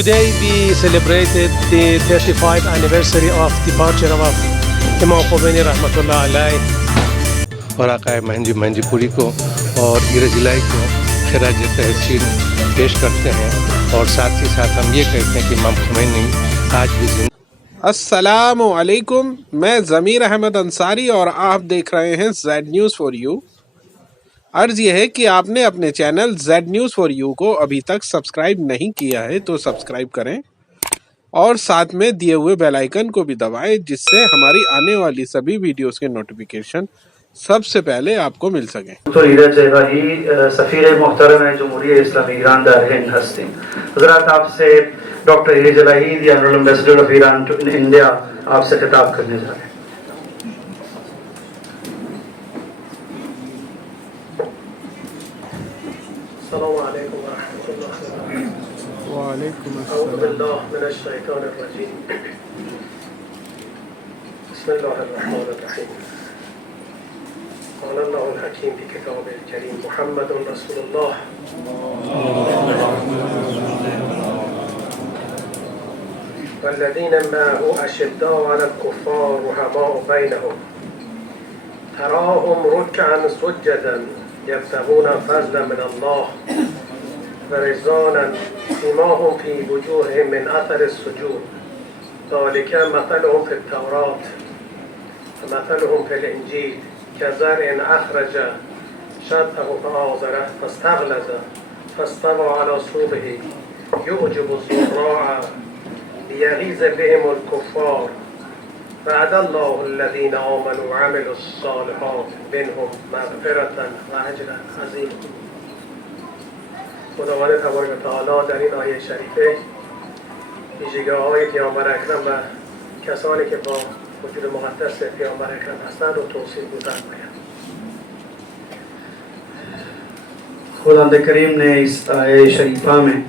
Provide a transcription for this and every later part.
Today we celebrated the 35th anniversary of departure of Imam Khomeini Rahmatullah Alayh اور آقا مہندی پوری کو اور عیرج الہی کو خراج تحسین پیش کرتے ہیں، اور ساتھ ہی ساتھ ہم یہ کہتے ہیں کہ امام خمینی آج بھی زندہ۔ السلام علیکم، میں ضمیر احمد انصاری اور آپ دیکھ رہے ہیں زیڈ نیوز فار یو۔ عرض یہ ہے کہ آپ نے اپنے channel Z news for you کو ابھی تک سبسکرائب نہیں کیا ہے تو سبسکرائب کریں اور ساتھ میں دیے ہوئے بیل آئیکن کو بھی دبائیں، جس سے ہماری آنے والی سبھی ویڈیوز کے نوٹیفیکیشن سب سے پہلے آپ کو مل سکیں۔ دکتر عیرج الہی سفیر محترم ہیں جمہوریہ اسلامی ایران در ہند ہستی۔ حضرات، آپ سے doctor Iraj Elahi the honourable ambassador of Iran to India آپ سے خطاب کرنے جا رہے ہیں۔ السلام علیکم ورحمۃ اللہ وبرکاتہ۔ وعلیکم اعوذ باللہ من الشیطان الرجیم، بسم اللہ الرحمن الرحیم۔ قال اللہ الحکیم فی کتابہ الکریم، محمد رسول اللہ والذین معه اشداء علی الکفار رحماء بینهم تراهم رکعا سجدا یبتغون فضلا من الله ورضوانا سیماهم فی وجوههم من اثر السجود ذلک مثلهم فی التوراة ومثلهم فی الانجیل كزرع أخرج شطأه فآزره فاستغلظ فاستوى على سوقه يعجب الزراع ليغيظ بهم الكفار وعد الله الذين آمنوا وعملوا الصالحات منهم مغفرة وأجرا عظيما۔ خداوند تبارک و تعالی در این آیه شریفه ویژگی‌های پیامبر اکرم و کسانی که با وجود مقدس پیامبر اکرم هستند رو توصیف می‌فرماید۔ خداوند کریم نے اس آیہ شریفہ میں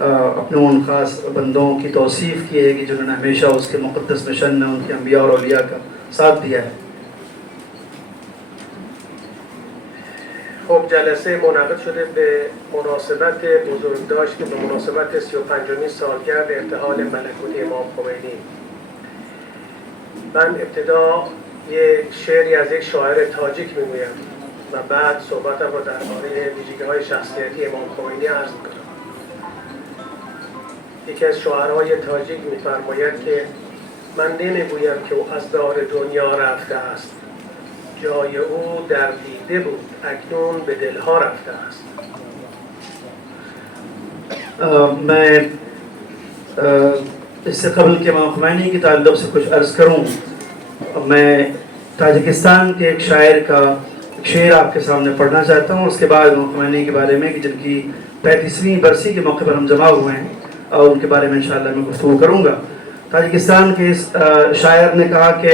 اپنے ان خاص بندوں کی توصیف کی ہے کہ جنہوں نے ہمیشہ اس کے مقدس مشن میں ان کے انبیاء اور اولیاء کا ساتھ دیا ہے۔ خب جلسه منعقد شده به مناسبت بزرگداشت به مناسبت 35مین سالگرد ارتحال ملکوت امام خمینی. من ابتدا یک شعری از یک شاعر تاجیک میگویم و بعد صحبتم رو درباره ویژگی‌های شخصیتی امام خمینی عرض میکنم. یکی از شاعرهای تاجیک میفرماید که من نمیگویم که او از دار دنیا رفته است، جای او در دیده بود اکنون به دلها رفته است۔ میں اس سے قبل کہ امام خمینی کے تعلق سے کچھ عرض کروں، میں تاجکستان کے ایک شاعر کا ایک شعر آپ کے سامنے پڑھنا چاہتا ہوں، اس کے بعد امام خمینی کے بارے میں کہ جن کی 35ویں برسی کے موقع پر ہم جمع ہوئے ہیں اور ان کے بارے میں انشاءاللہ میں گفتگو کروں گا۔ تاجکستان کے اس شاعر نے کہا کہ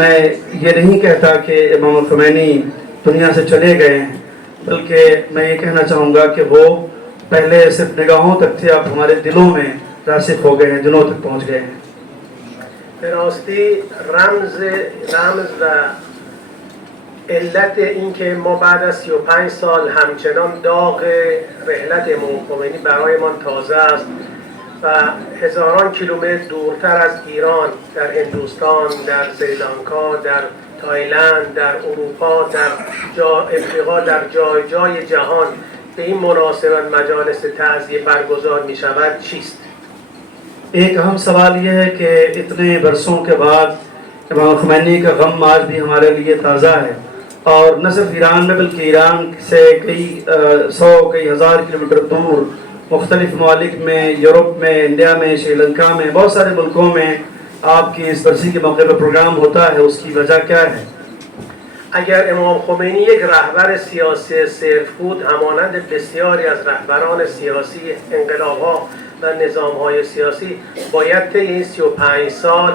میں یہ نہیں کہتا کہ امام خمینی دنیا سے چلے گئے ہیں، بلکہ میں یہ کہنا چاہوں گا کہ وہ پہلے صرف نگاہوں تک تھے، اب ہمارے دلوں میں راسخ ہو گئے ہیں، دلوں تک پہنچ گئے ہیں۔ به راستی رمز و علت این که ما بعد از 35 سال همچنان داغ رحلت امام خمینی برایمان تازه است و هزاران کیلومتر دورتر از ایران، در هندوستان، در سریلانکا، در تایلند، در اروپا، در افریقا، در جای جای جهان به این مناسبت مجالس تعزیه برگزار می شود چیست؟ ایک اہم سوال یہ ہے کہ اتنے برسوں کے بعد امام خمینی کا غم آج بھی ہمارے لیے تازہ ہے، اور نہ صرف ایران میں بلکہ ایران سے کئی کئی ہزار کلومیٹر دور مختلف ممالک میں، یورپ میں، انڈیا میں، سری لنکا میں، بہت سارے ملکوں میں آپ کی اس برسی کے موقع پر پروگرام ہوتا ہے۔ اس کی وجہ کیا ہے؟ اگر امام خمینی یک رهبر سیاسی صرف بود، همانند بسیاری از رهبران سیاسی انقلاب‌ها و نظام‌های سیاسی، باید طی این 35 سال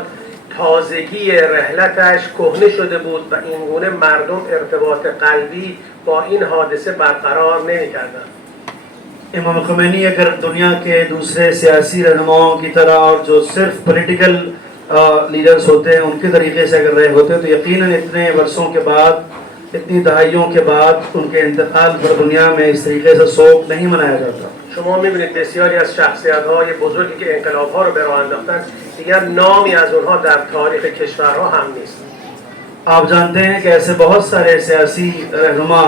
تازگی رحلتش کهنه شده بود و اینگونه مردم ارتباط قلبی با این حادثه برقرار نمی‌کردند۔ امام خمینی اگر دنیا کے دوسرے سیاسی رہنماؤں کی طرح اور جو صرف پولیٹیکل لیڈرز ہوتے ہیں ان کے طریقے سے اگر رہے ہوتے تو یقیناً اتنے برسوں کے بعد، اتنی دہائیوں کے بعد ان کے انتقال پر دنیا میں اس طریقے سے سوگ نہیں منایا جاتا۔ شما میبینید بسیاری از شخصیت‌های بزرگی که انقلاب‌ها رو به راه انداختن دیگر نامی از اونها در تاریخ کشورها هم نیست. آپ جانتے ہیں کہ ایسے بہت سارے سیاسی رہنما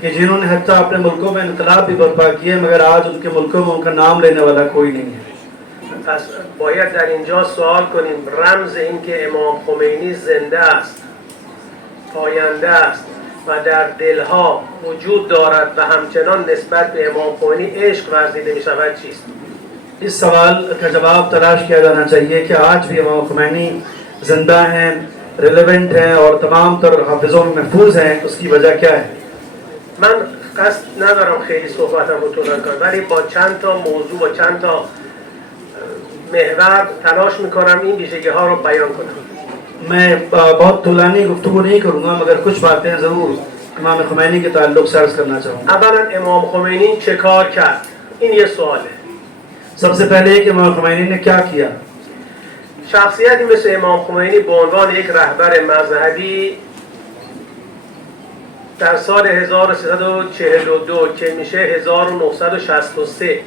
کہ جنہوں نے حتیٰ اپنے ملکوں میں انقلاب بھی برپا کیے مگر آج ان کے ملکوں میں ان کا نام لینے والا کوئی نہیں ہے. پس باید در اینجا سوال کنیم رمز این که امام خمینی زنده است، پاینده است و در دلها وجود دارد و همچنان نسبت به امام خمینی عشق ورزیده می شود چیست؟ اس سوال کا جواب تلاش کیا جانا چاہیے کہ آج بھی امام خمینی زندہ ہیں، ریلیونٹ ہیں اور تمام تر حافظوں میں محفوظ ہیں، اس کی وجہ کیا ہے؟ من قصد ندارم خیلی صحبتم رو طولانی کنم ولی با چند تا موضوع با چند تا محور تلاش میکنم این ویژگی ها رو بیان کنم. میں بہت طولانی گفتگو نہیں کروں گا مگر کچھ باتیں ضرور امام خمینی کے تعلق سے عرض کرنا چاہوں گا. اولا امام خمینی چه کار کرد؟ این یه سواله. سب سے پہلے کہ امام خمینی نے کیا کیا؟ شخصیتی مثل امام خمینی به عنوان یک رهبر مذهبی در سال 1342 که میشه 1963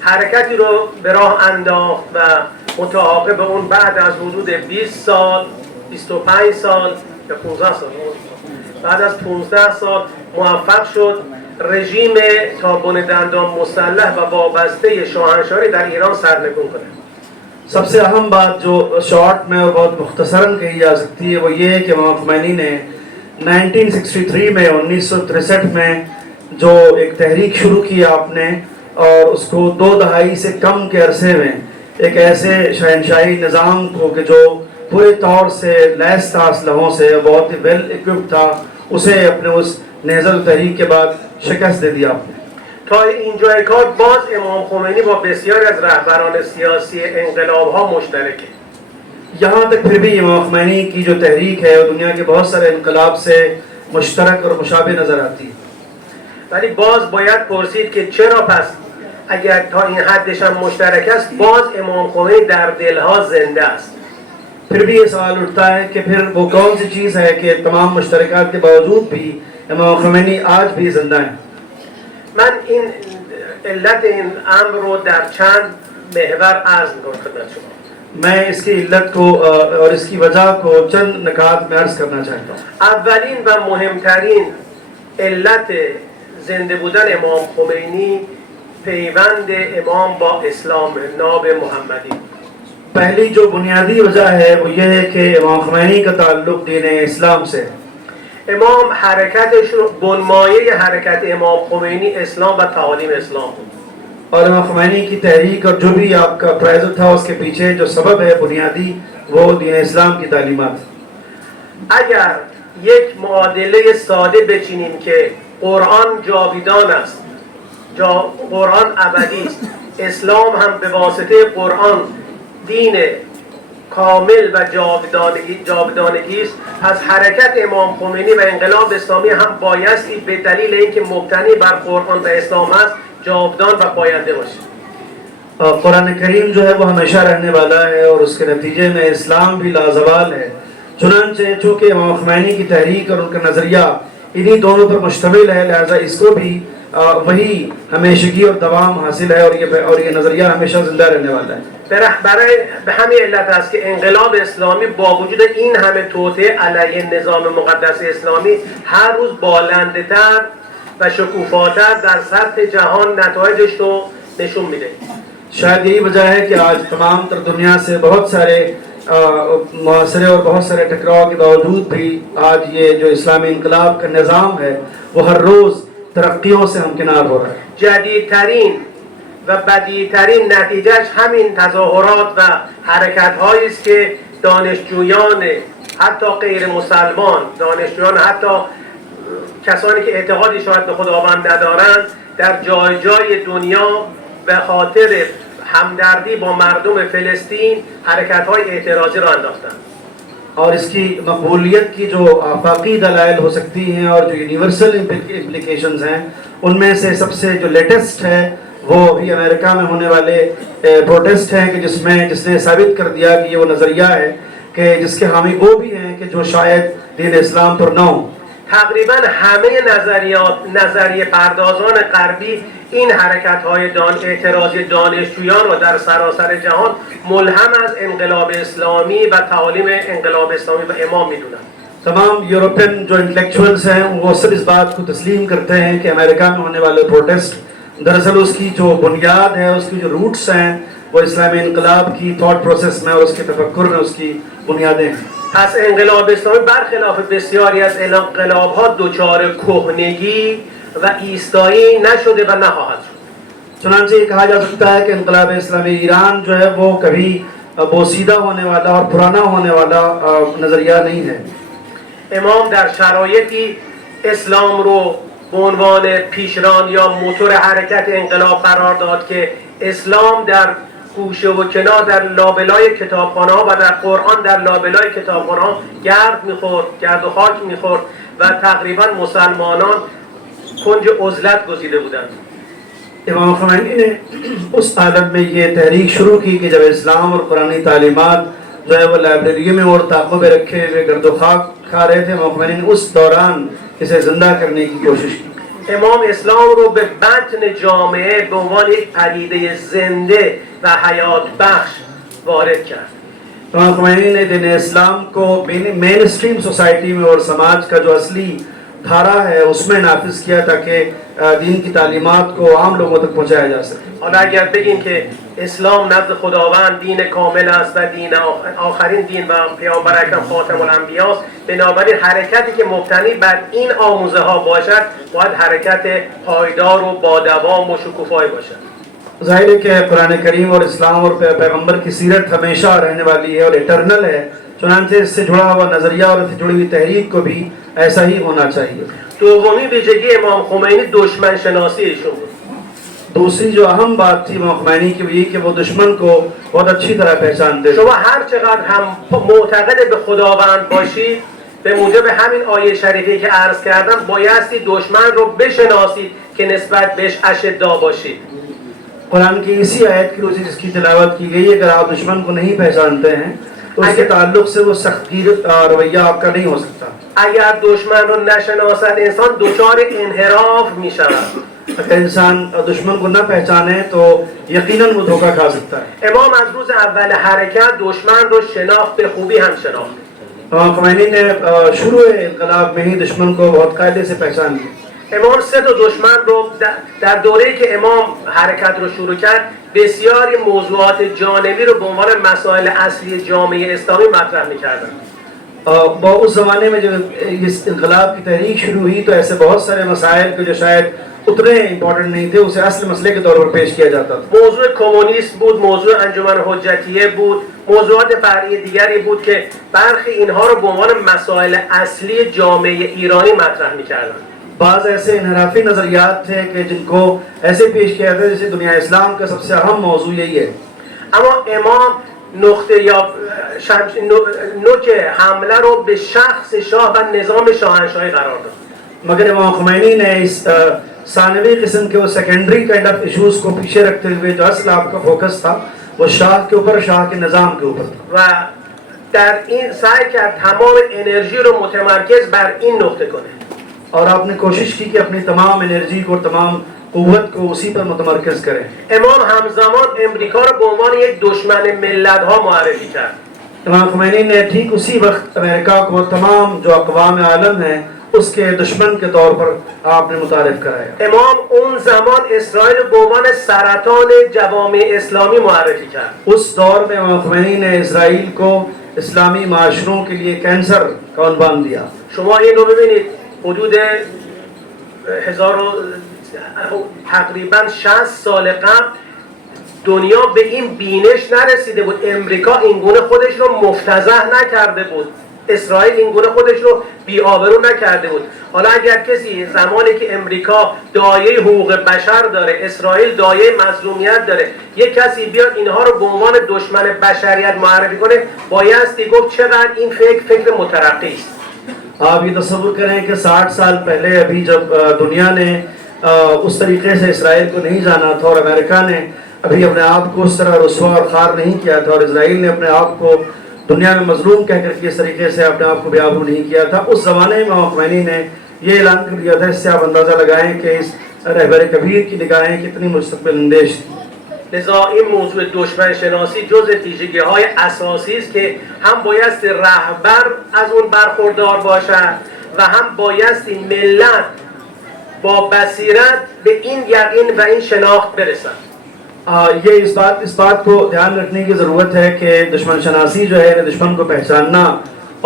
حرکتی رو به راه انداخت و متعاقب اون بعد از حدود 20 سال 25 سال یا 15 سال بعد از 15 سال موفق شد رژیم تابون دندان مسلح و وابسته شاهنشاهی در ایران سرنگون کنه. سب سے اہم بات جو شارٹ میں اور بہت مختصراً کہی جا سکتی ہے وہ یہ ہے کہ امام خمینی نے 1963 میں 1963 میں جو ایک تحریک شروع کی آپ نے اور اس کو 2 دہائی سے کم کے عرصے میں ایک ایسے شہنشاہی نظام کو کہ جو پورے طور سے لیس تھا اسلحوں سے بہت ہی ویل اکوپڈ تھا اسے اپنے اس نہضت تحریک کے بعد شکست دے دیا آپ نے. تا اینجای کار باز امام خمینی با بسیاری از رهبران سیاسی انقلاب‌ها مشترکه. یہاں تک پھر بھی امام خمینی کی جو تحریک ہے وہ دنیا کے بہت سارے انقلاب سے مشترک اور مشابہ نظر آتی ہے. ولی باز باید پرسید که چرا پس اگر تا این حدش هم مشترک است باز امام خمینی در دلها زنده است. پھر بھی یہ سوال اٹھتا ہے کہ پھر وہ کون سی چیز ہے کہ تمام مشترکات کے باوجود بھی امام خمینی آج بھی زندہ ہیں. من این علت این امر رو در چند محور عرض می‌کنم خدمت شما. میں اس کی علت کو اور اس کی وجہ کو چند نکات میں عرض کرنا چاہتا ہوں. اولین و مهمترین علت زنده بودن امام خمینی پیوند امام با اسلام ناب محمدی. پہلی جو بنیادی وجہ ہے وہ یہ ہے کہ امام خمینی کا تعلق دین اسلام سے. امام حرکتش رو بنمایه حرکت امام خمینی اسلام و تعالیم اسلام بود. اور امام خمینی کی تحریک اور جو بھی آپ کا پرائزر تھا اس کے پیچھے جو سبب ہے بنیادی وہ دین اسلام کی تعلیمات. اگر یک معادله ساده بچینیم که قرآن جاویدان است قرآن ابدی است اسلام هم به واسطه قرآن دین کامل و جاودانگی است پس حرکت امام خمینی و انقلاب اسلامی هم بایستی به دلیل اینکه مبتنی بر قرآن و اسلام است جاودان و پاینده باشه. قرآن کریم جو ہے وہ ہمیشہ رہنے والا ہے اور اس کے نتیجے میں اسلام بھی لازوال ہے. چنانچہ چونکہ امام خمینی کی تحریک اور ان کا نظریہ انہی دونوں پر مشتمل ہے لہذا اس کو بھی وہی ہمیشگی اور دوام حاصل ہے اور یہ نظریہ ہمیشہ زندہ رہنے والا ہے. برای به همین علت است که انقلاب اسلامی با وجود این همه توطئه علیه نظام مقدس اسلامی هر روز بالنده‌تر و شکوفاتر در سطح جهان نتایجش رو نشون میده. شاید یہی وجہ ہے کہ آج تمام تر دنیا سے بہت سارے معاشرے اور بہت سارے ٹکراؤ کے باوجود بھی آج یہ جو اسلامی انقلاب کا نظام ہے وہ ہر روز ترقیوں سے ہمکنار ہو رہا ہے. جدیدترین و بدیترین نتیجهش همین تظاهرات و حرکت‌هایی است که دانشجویان حتی غیر مسلمان دانشجویان حتی کسانی که اعتقادی شاید به خداوند ندارند در جای جای دنیا به خاطر همدردی با مردم فلسطین حرکت‌های اعتراضی را انداختند. اور اس کی مقبولیت کی جو آفاقی دلائل ہو سکتی ہیں اور جو یونیورسل امپلیکیشنز ہیں ان میں سے سب سے جو لیٹسٹ ہے وہ ابھی امریکہ میں ہونے والے پروٹیسٹ ہیں کہ جس نے ثابت کر دیا کہ یہ وہ نظریہ ہے کہ جس کے حامی وہ بھی ہیں کہ جو شاید دین اسلام پر نہ ہوں تقریبا همه نظریه پردازان غربی این حرکت‌های اعتراضی دانشجویان رو در سراسر جهان ملهم از انقلاب اسلامی و تعالیم انقلاب اسلامی و امام میدونن. تمام یورپین جو انٹلیکچوئلس ہیں وہ سب اس بات کو تسلیم کرتے ہیں کہ امریکہ میں ہونے والے پروٹیسٹ دراصل اس کی جو بنیاد ہے، اس کی جو روٹس ہیں، وہ اسلامی انقلاب کی تھاٹ پروسیس میں اور اس کے تفکر میں اس کی بنیادیں ہیں. پس انقلاب اسلامی برخلاف بسیاری از انقلاب‌ها دچار کهنگی و ایستایی نشده و نخواهد شد. چنانچہ یہ کہا جا سکتا ہے کہ انقلاب اسلامی ایران جو ہے وہ کبھی بوسیدہ ہونے والا اور پرانا ہونے والا نظریہ نہیں ہے. امام در شرایطی اسلام رو به عنوان پیشران یا موتور حرکت انقلاب قرار داد که اسلام در گوشه و کنار در لابلای کتابخانه ها و در قرآن در لابلای کتابخانه ها گرد و خاک میخورد و تقریبا مسلمانان کنج عزلت گزیده بودند. امام خمینی نے اس عالم میں یہ تحریک شروع کی کہ جب اسلام اور قرآنی تعلیمات جو ہے وہ لائبریری میں اور طاقوں میں رکھے ہوئے گرد و خاک کھا رہے تھے، امام خمینی نے اس دوران اسے زندہ کرنے کی کوشش کی. امام اسلام رو به بطن جامعه به عنوان یک پدیده زنده و حیات بخش وارد کرد. امام خمینی نے دین اسلام کو مین اسٹریم سوسائٹی میں اور سماج کا جو اصلی دھارا ہے اس میں نافذ کیا تاکہ دین کی تعلیمات کو عام لوگوں تک پہنچایا جا سکے. حالا اگر بگیم که اسلام نزد خداوند دین کامل است و دین آخرین دین و پیامبر اکرم خاتم الانبیا است، بنابراین حرکتی که مبتنی بر این آموزه ها باشد باید حرکت پایدار و با دوام و شکوفایی باشد. ظاہر ہے کہ قرآن کریم اور اسلام اور پیغمبر کی سیرت ہمیشہ رہنے والی ہے اور اٹرنل ہے، چنانچہ اس سے جڑا ہوا نظریہ اور اس سے جڑی ہوئی تحریک کو بھی ایسا ہی ہونا چاہیے. دومی ویژگی امام خمینی دشمن شناسی ایشون بود. دوسری جو اہم بات تھی امام خمینی کی وہ یہ کہ وہ دشمن کو بہت اچھی طرح پہچانتے. شما هر چقدر هم معتقد به خداوند باشید، به موجب همین آیه شریفی که عرض کردم بایستی دشمن رو بشناسید که نسبت بهش اشداء باشید. قرآن کی اسی آیت کی روزی جس کی تلاوت کی گئی ہے، اگر آپ دشمن کو نہیں پہچانتے ہیں تو اس کے تعلق سے وہ سختگیر رویہ آپ کا نہیں ہو سکتا. اگر دشمن رو نشناسد انسان دچار انحراف می شود. اگر انسان دشمن کو نہ پہچانے تو یقیناً وہ دھوکہ کھا سکتا ہے. امام از روز اول حرکت دشمن رو شناخت، به خوبی هم شناخت. امام خمینی نے شروع انقلاب میں ہی دشمن کو بہت قاعدے سے پہچان لیا. امام سه تا دشمن رو در دوره‌ای که امام حرکت رو شروع کرد بسیاری موضوعات جانبی رو به عنوان مسائل اصلی جامعه اسلامی مطرح می‌کردند. با اس زمانے میں جب اس انقلاب کی تحریک شروع ہوئی تو ایسے بہت سارے مسائل کو جو شاید اتنے امپورٹنٹ نہیں تھے اسے اصل مسئلے کے طور پر پیش کیا جاتا تھا. موضوع کمونیسم بود، موضوع انجمن حجتیه بود، موضوعات فرعی دیگری بود که برخی اینها رو به عنوان مسائل اصلی جامعه ایرانی مطرح می‌کردند. بعض ایسے انحرافی نظریات تھے کہ جن کو ایسے پیش کیا تھا جیسے دنیا اسلام کا سب سے اہم موضوع یہی ہے. اما امام نقطه یا نوک حمله رو به شخص شاه و نظام شاهنشاهی قرار داد. مگر امام خمینی نے اس ثانوی قسم کے وہ سیکنڈری کائنڈ آف ایشوز کو پیچھے رکھتے ہوئے جو اصل آپ کا فوکس تھا وہ شاہ کے اوپر، شاہ کے نظام کے اوپر تھا. و در این سعی کرد تمام انرژی رو متمرکز بر این نقطه کنه. اور آپ نے کوشش کی کہ اپنی تمام انرژی کو، تمام قوت کو اسی پر متمرکز کریں. امام همزمان امریکا رو به عنوان یک دشمن ملت ها معرفی کرد. امام خمینی نے ٹھیک اسی وقت امریکہ کو تمام جو اقوام عالم ہیں اس کے دشمن کے طور پر آپ نے متعارف کرایا. امام اون زمان اسرائیل رو به عنوان سرطان جوامع اسلامی معرفی کرد. اس دور میں امام خمینی نے اسرائیل کو اسلامی معاشروں کے لیے کینسر کا عنوان دیا. شما این رو ببینید، حدود تقریبا 60 سال قبل دنیا به این بینش نرسیده بود. امریکا اینگونه خودش رو مفتضح نکرده بود، اسرائیل اینگونه خودش رو بی‌آبرو نکرده بود. حالا اگر کسی زمانی که امریکا دایه حقوق بشر داره، اسرائیل دایه مظلومیت داره، یک کسی بیاد اینها رو به عنوان دشمن بشریت معرفی کنه، بایستی گفت چقدر این فکر مترقی است. آپ یہ تصور کریں کہ 60 سال پہلے ابھی جب دنیا نے اس طریقے سے اسرائیل کو نہیں جانا تھا اور امریکہ نے ابھی اپنے آپ کو اس طرح رسوا اور خوار نہیں کیا تھا اور اسرائیل نے اپنے آپ کو دنیا میں مظلوم کہہ کر کے اس طریقے سے اپنے آپ کو بے آبرو نہیں کیا تھا. اس زمانے میں امام خمینی نے یہ اعلان کر دیا تھا. اس سے آپ اندازہ لگائیں کہ اس رہبر کبیر کی نگاہیں کتنی مستقبل اندیش تھی. لذا این موضوع دشمن شناسی جز ویژگی های اساسی است که هم بایستی رهبر از اون برخوردار باشد و هم بایستی ملت با بصیرت به این یقین و این شناخت برسد. یہ اس بات کو دھیان رکھنے کی ضرورت ہے کہ دشمن شناسی جو ہے دشمن کو پہچاننا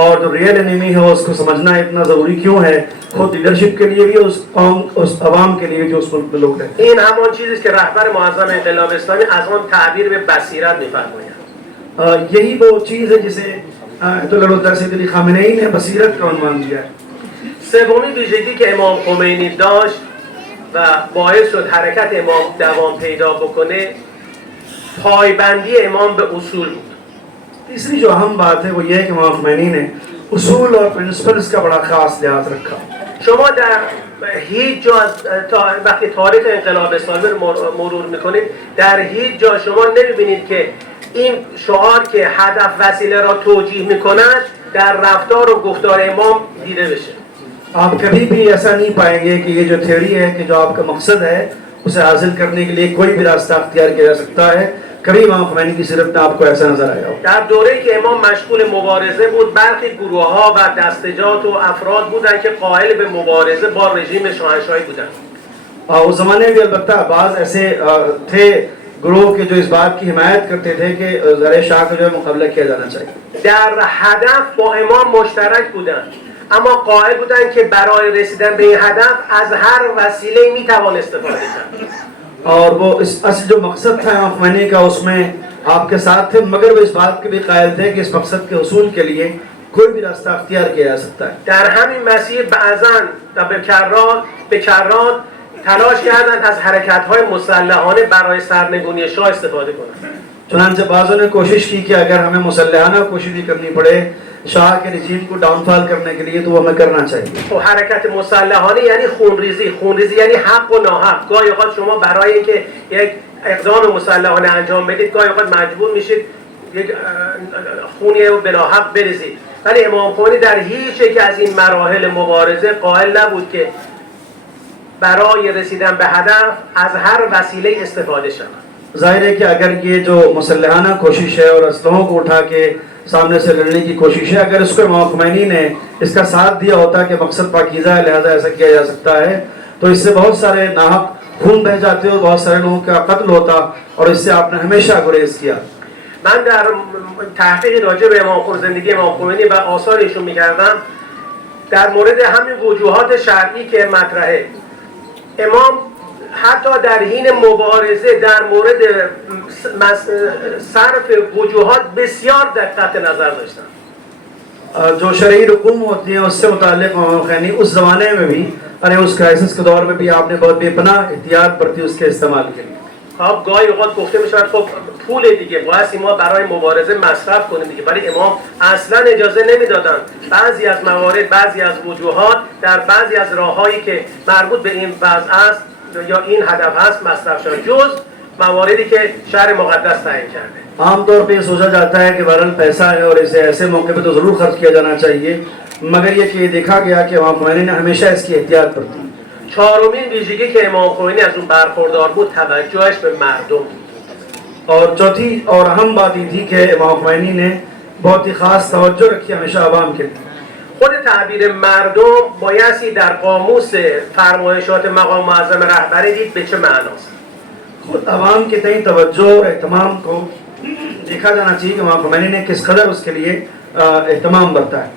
اور جو ریئل انیمی ہے اس کو سمجھنا اتنا ضروری کیوں ہے، خود لیڈرشپ کے لیے بھی، اس قوم اس عوام کے لیے جو اس ملک میں لوگ رہتے ہیں. این همان چیزی است که رهبر معظم انقلاب اسلامی از آن تعبیر به بصیرت می‌فرماید. یہی وہ چیز ہے جسے آیت اللہ حضرت سید علی خامنہئی نے بصیرت کا عنوان دیا ہے. سومین ویژگی که امام خمینی داشت و باعث شد حرکت امام دوام پیدا بکنه پایبندی امام به اصول بود. تیسری جو اہم بات ہے وہ یہ ہے کہ امام خمینی نے اصول اور پرنسپلز کا بڑا خاص لحاظ رکھا. شما در هیچ جا وقتی تاریخ انقلاب اسلامی رو مرور میکنید در هیچ جا شما نمیبینید که این شعار که هدف وسیله را توجیه میکند در رفتار و گفتار امام دیده بشه. آپ کبھی بھی ایسا نہیں پائیں گے کہ یہ جو تھیوری ہے کہ جو آپ کا مقصد ہے اسے حاصل کرنے کے لیے کوئی بھی راستہ اختیار کیا جا سکتا ہے. کبھی امام خمینی کی سیرت میں آپ کو ایسا نظر آیا ہو. در دوره‌ای که امام مشغول مبارزه بود برخی گروه‌ها و دستجات و افراد بودند که قائل به مبارزه با رژیم شاهنشاهی بودند. اس زمانے میں بھی البتہ بعض ایسے تھے گروہ کے جو اس بات کی حمایت کرتے تھے کہ زر شاہ کا جو ہے مقابلہ کیا جانا چاہیے. در هدف با امام مشترک بودند اما قائل بودند که برای رسیدن به این هدف از هر وسیله‌ای میتوان استفاده کرد. اور وہ اس اصل جو مقصد تھا امام خمینی کا اس میں آپ کے ساتھ تھے، مگر وہ اس بات کے بھی قائل تھے کہ اس مقصد کے حصول کے لیے کوئی بھی راستہ اختیار کیا جا سکتا ہے. در همین مسیر بعضاً و به کرات تلاش کردند از حرکت‌های مسلحانه برای سرنگونی شاه استفاده کنند. چنانچہ بعضوں نے کوشش کی کہ اگر ہمیں مسلحانہ کوشش بھی کرنی پڑے شاہ کے رژیم کو ڈاؤن فال کرنے کے لیے تو وہ ہمیں کرنا چاہیے. تو حرکت مسلحانه یعنی خونریزی یعنی حق و ناحق. گاهی اوقات شما برای اینکه یک اقدام مسلحانه انجام بدید گاهی اوقات مجبور میشید یک خونی رو بلاحق بریزید. ولی امام خمینی در هیچ یک از این مراحل مبارزه قائل نبود که برای رسیدن به هدف از هر وسیله استفاده شود. ظاہر ہے کہ اگر یہ جو مسلحانہ کوشش ہے اور اسلحوں کو اٹھا کے سامنے سے لڑنے کی کوشش ہے، اگر اس کو امام خمینی نے اس کا ساتھ دیا ہوتا کہ مقصد پاکیزہ ہے لہذا ایسا کیا جا سکتا ہے، تو اس سے بہت سارے ناحق خون بہہ جاتے اور بہت سارے لوگوں کا قتل ہوتا، اور اس سے آپ نے ہمیشہ گریز کیا. من در تحقیق راجع به زندگی امام خمینی و آثار ایشون می‌کردم در مورد همین وجوهات شرعی که مطرحه امام حتی در حین مبارزه در مورد صرف وجوهات بسیار دقت نظر داشتن. جو شرعی رقوم ہوتی ہیں اس سے متعلق امام خمینی اس زمانے میں بھی یعنی اس کرائسس کے دور میں بھی آپ نے بہت بے پناہ احتیاط برتی اس کے استعمال کے لیے. خب گاهی اوقات گفته میشود خب پول دیگه باید ما برای مبارزه مصرف کنیم دیگه، ولی امام اصلا اجازه نمیدادن بعضی از موارد بعضی از وجوهات در بعضی از راههایی که مربوط به این وضع است یا این هدف هست مصرف شد جز مواردی که شرع مقدس تعیین کرده. عام طور پہ یہ سوچا جاتا ہے کہ بہرحال پیسہ ہے اور اسے ایسے موقع پہ تو ضرور خرچ کیا جانا چاہیے، مگر یہ کہ دیکھا گیا کہ امام خمینی نے ہمیشہ اس کی احتیاط برتی. چهارمین ویژگی که امام خمینی از اون برخوردار بود توجهش به مردم بود. اور چوتھی اور اہم بات یہ تھی کہ امام خمینی نے بہت ہی خاص توجہ رکھی ہمیشہ عوام کے لیے. خود تعبیر مردم بایستی در قاموس فرمایشات مقام معظم رهبری دید به چه معناست. خود عوام کے تئیں توجہ اور اہتمام کو دیکھا جانا چاہیے کہ امام خمینی نے کس قدر اس کے لیے اہتمام برتا ہے.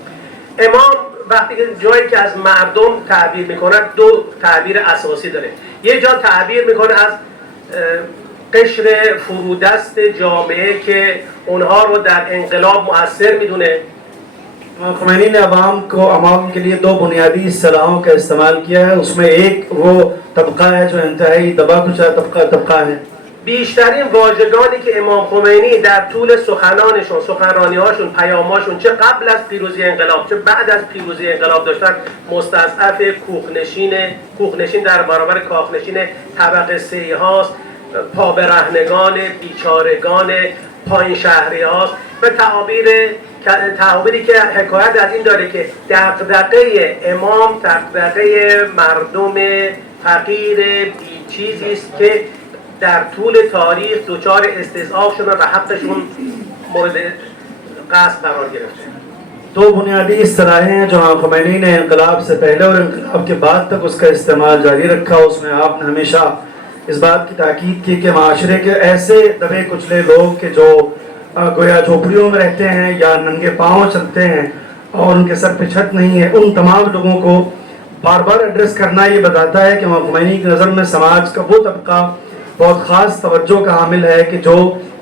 امام وقتی که جایی که از مردم تعبیر میکند دو تعبیر اساسی داره. یه جا تعبیر میکنه از قشر فرودست جامعه که اونها رو در انقلاب مؤثر میدونه. امام خمینی نے عوام کے لیے دو بنیادی اصطلاحوں کا استعمال کیا ہے. اس میں ایک وہ طبقہ ہے جو انتہائی دبا کچا طبقہ ہے. بیشترین واژگانی که امام خمینی در طول سخنرانی‌هاشون پیام‌هاشون چه قبل از پیروزی انقلاب چه بعد از پیروزی انقلاب داشتن مستضعف کوخنشین در برابر کاخنشین طبقه سه‌ای هاست، پابرهنگان، بیچارگان، پایین شهری هاست و تعابیر تعابیری که حکایت از این داره که دغدغه امام دغدغه مردم فقیر بیچیزی است که در طول تاریخ دچار استضعاف شدن و حقشون مورد قصد قرار گرفته. دو بنیادی اصطلاحیں ہیں جو امام خمینی نے انقلاب سے پہلے اور انقلاب کے بعد تک اس کا استعمال جاری رکھا. اس میں آپ نے ہمیشہ اس بات کی تاکید کی کہ معاشرے کے ایسے دبے کچلے لوگ کہ جو گویا جھوپڑیوں میں رہتے ہیں یا ننگے پاؤں چلتے ہیں اور ان کے سر پہ چھت نہیں ہے, ان تمام لوگوں کو بار بار ایڈریس کرنا یہ بتاتا ہے کہ امام خمینی کی نظر میں سماج کا وہ طبقہ بہت خاص توجہ کا حامل ہے کہ جو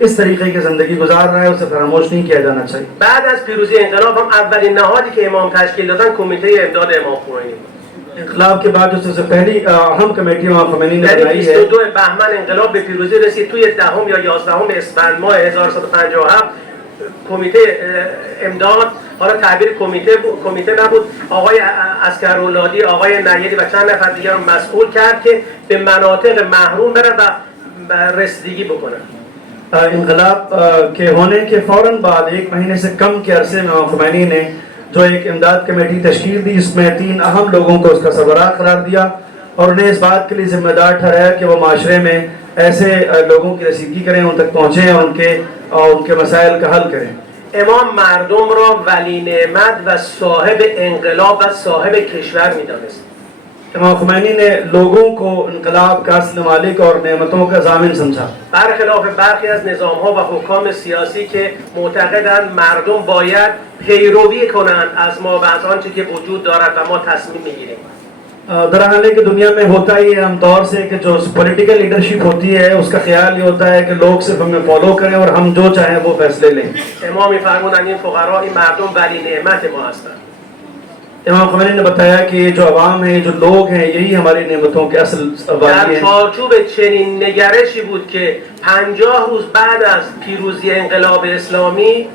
اس طریقے کی زندگی گزار رہا ہے اسے فراموش نہیں کیا جانا چاہیے. بعد از پیروزی انقلاب هم اولین نهادی که امام تشکیل دادن کمیته امداد امام خمینی. انقلاب کے بعد جو سب سے پہلی اہم کمیٹی امام خمینی نے بنائی ہے. 22 بهمن انقلاب به پیروزی رسید. توی 10 یا 11 اسفند ماه 1157 کمیته امداد، حالا تعبیر کمیته نبود، آقای عسکرولادی، آقای نیری و چند نفر دیگر رو مسئول کرد که به مناطق محروم برن و رسیدگی بکنن. انقلاب کے ہونے کے فوراً بعد ایک مہینے سے کم کے عرصے میں امام خمینی نے جو ایک امداد کمیٹی تشکیل دی, اس میں 3 اہم لوگوں کو اس کا سربراہ قرار دیا اور انہیں اس بات کے لیے ذمہ دار ٹھہرایا کہ وہ معاشرے میں ایسے لوگوں کی رسیدگی کریں, ان تک پہنچیں اور ان کے مسائل کا حل کریں. امام مردم را ولی نعمت و صاحب انقلاب و صاحب کشور می‌دانست. امام خمینی نے لوگوں کو انقلاب کا اصل مالک اور نعمتوں کا ضامن سمجھا. برخلاف برخی از نظام‌ها و حکام سیاسی که معتقدند مردم باید پیروی کنند از ما و از آنچه که وجود دارد و ما تصمیم می‌گیریم. درحال ہے کہ دنیا میں ہوتا ہی ہے عام طور سے کہ جو پولیٹیکل لیڈرشپ ہوتی ہے اس کا خیال یہ ہوتا ہے کہ لوگ صرف ہمیں فالو کریں اور ہم جو چاہیں وہ فیصلے لیں. امام می‌فرمودند این فقرا این مردم ولی نعمت ما هستند. امام خمینی نے بتایا کہ یہ جو عوام ہیں, جو لوگ ہیں, یہی ہماری نعمتوں کے اصل والی در ہیں. چارچوب چنین نگرشی بود که 50 روز بعد از پیروزی انقلاب اسلامی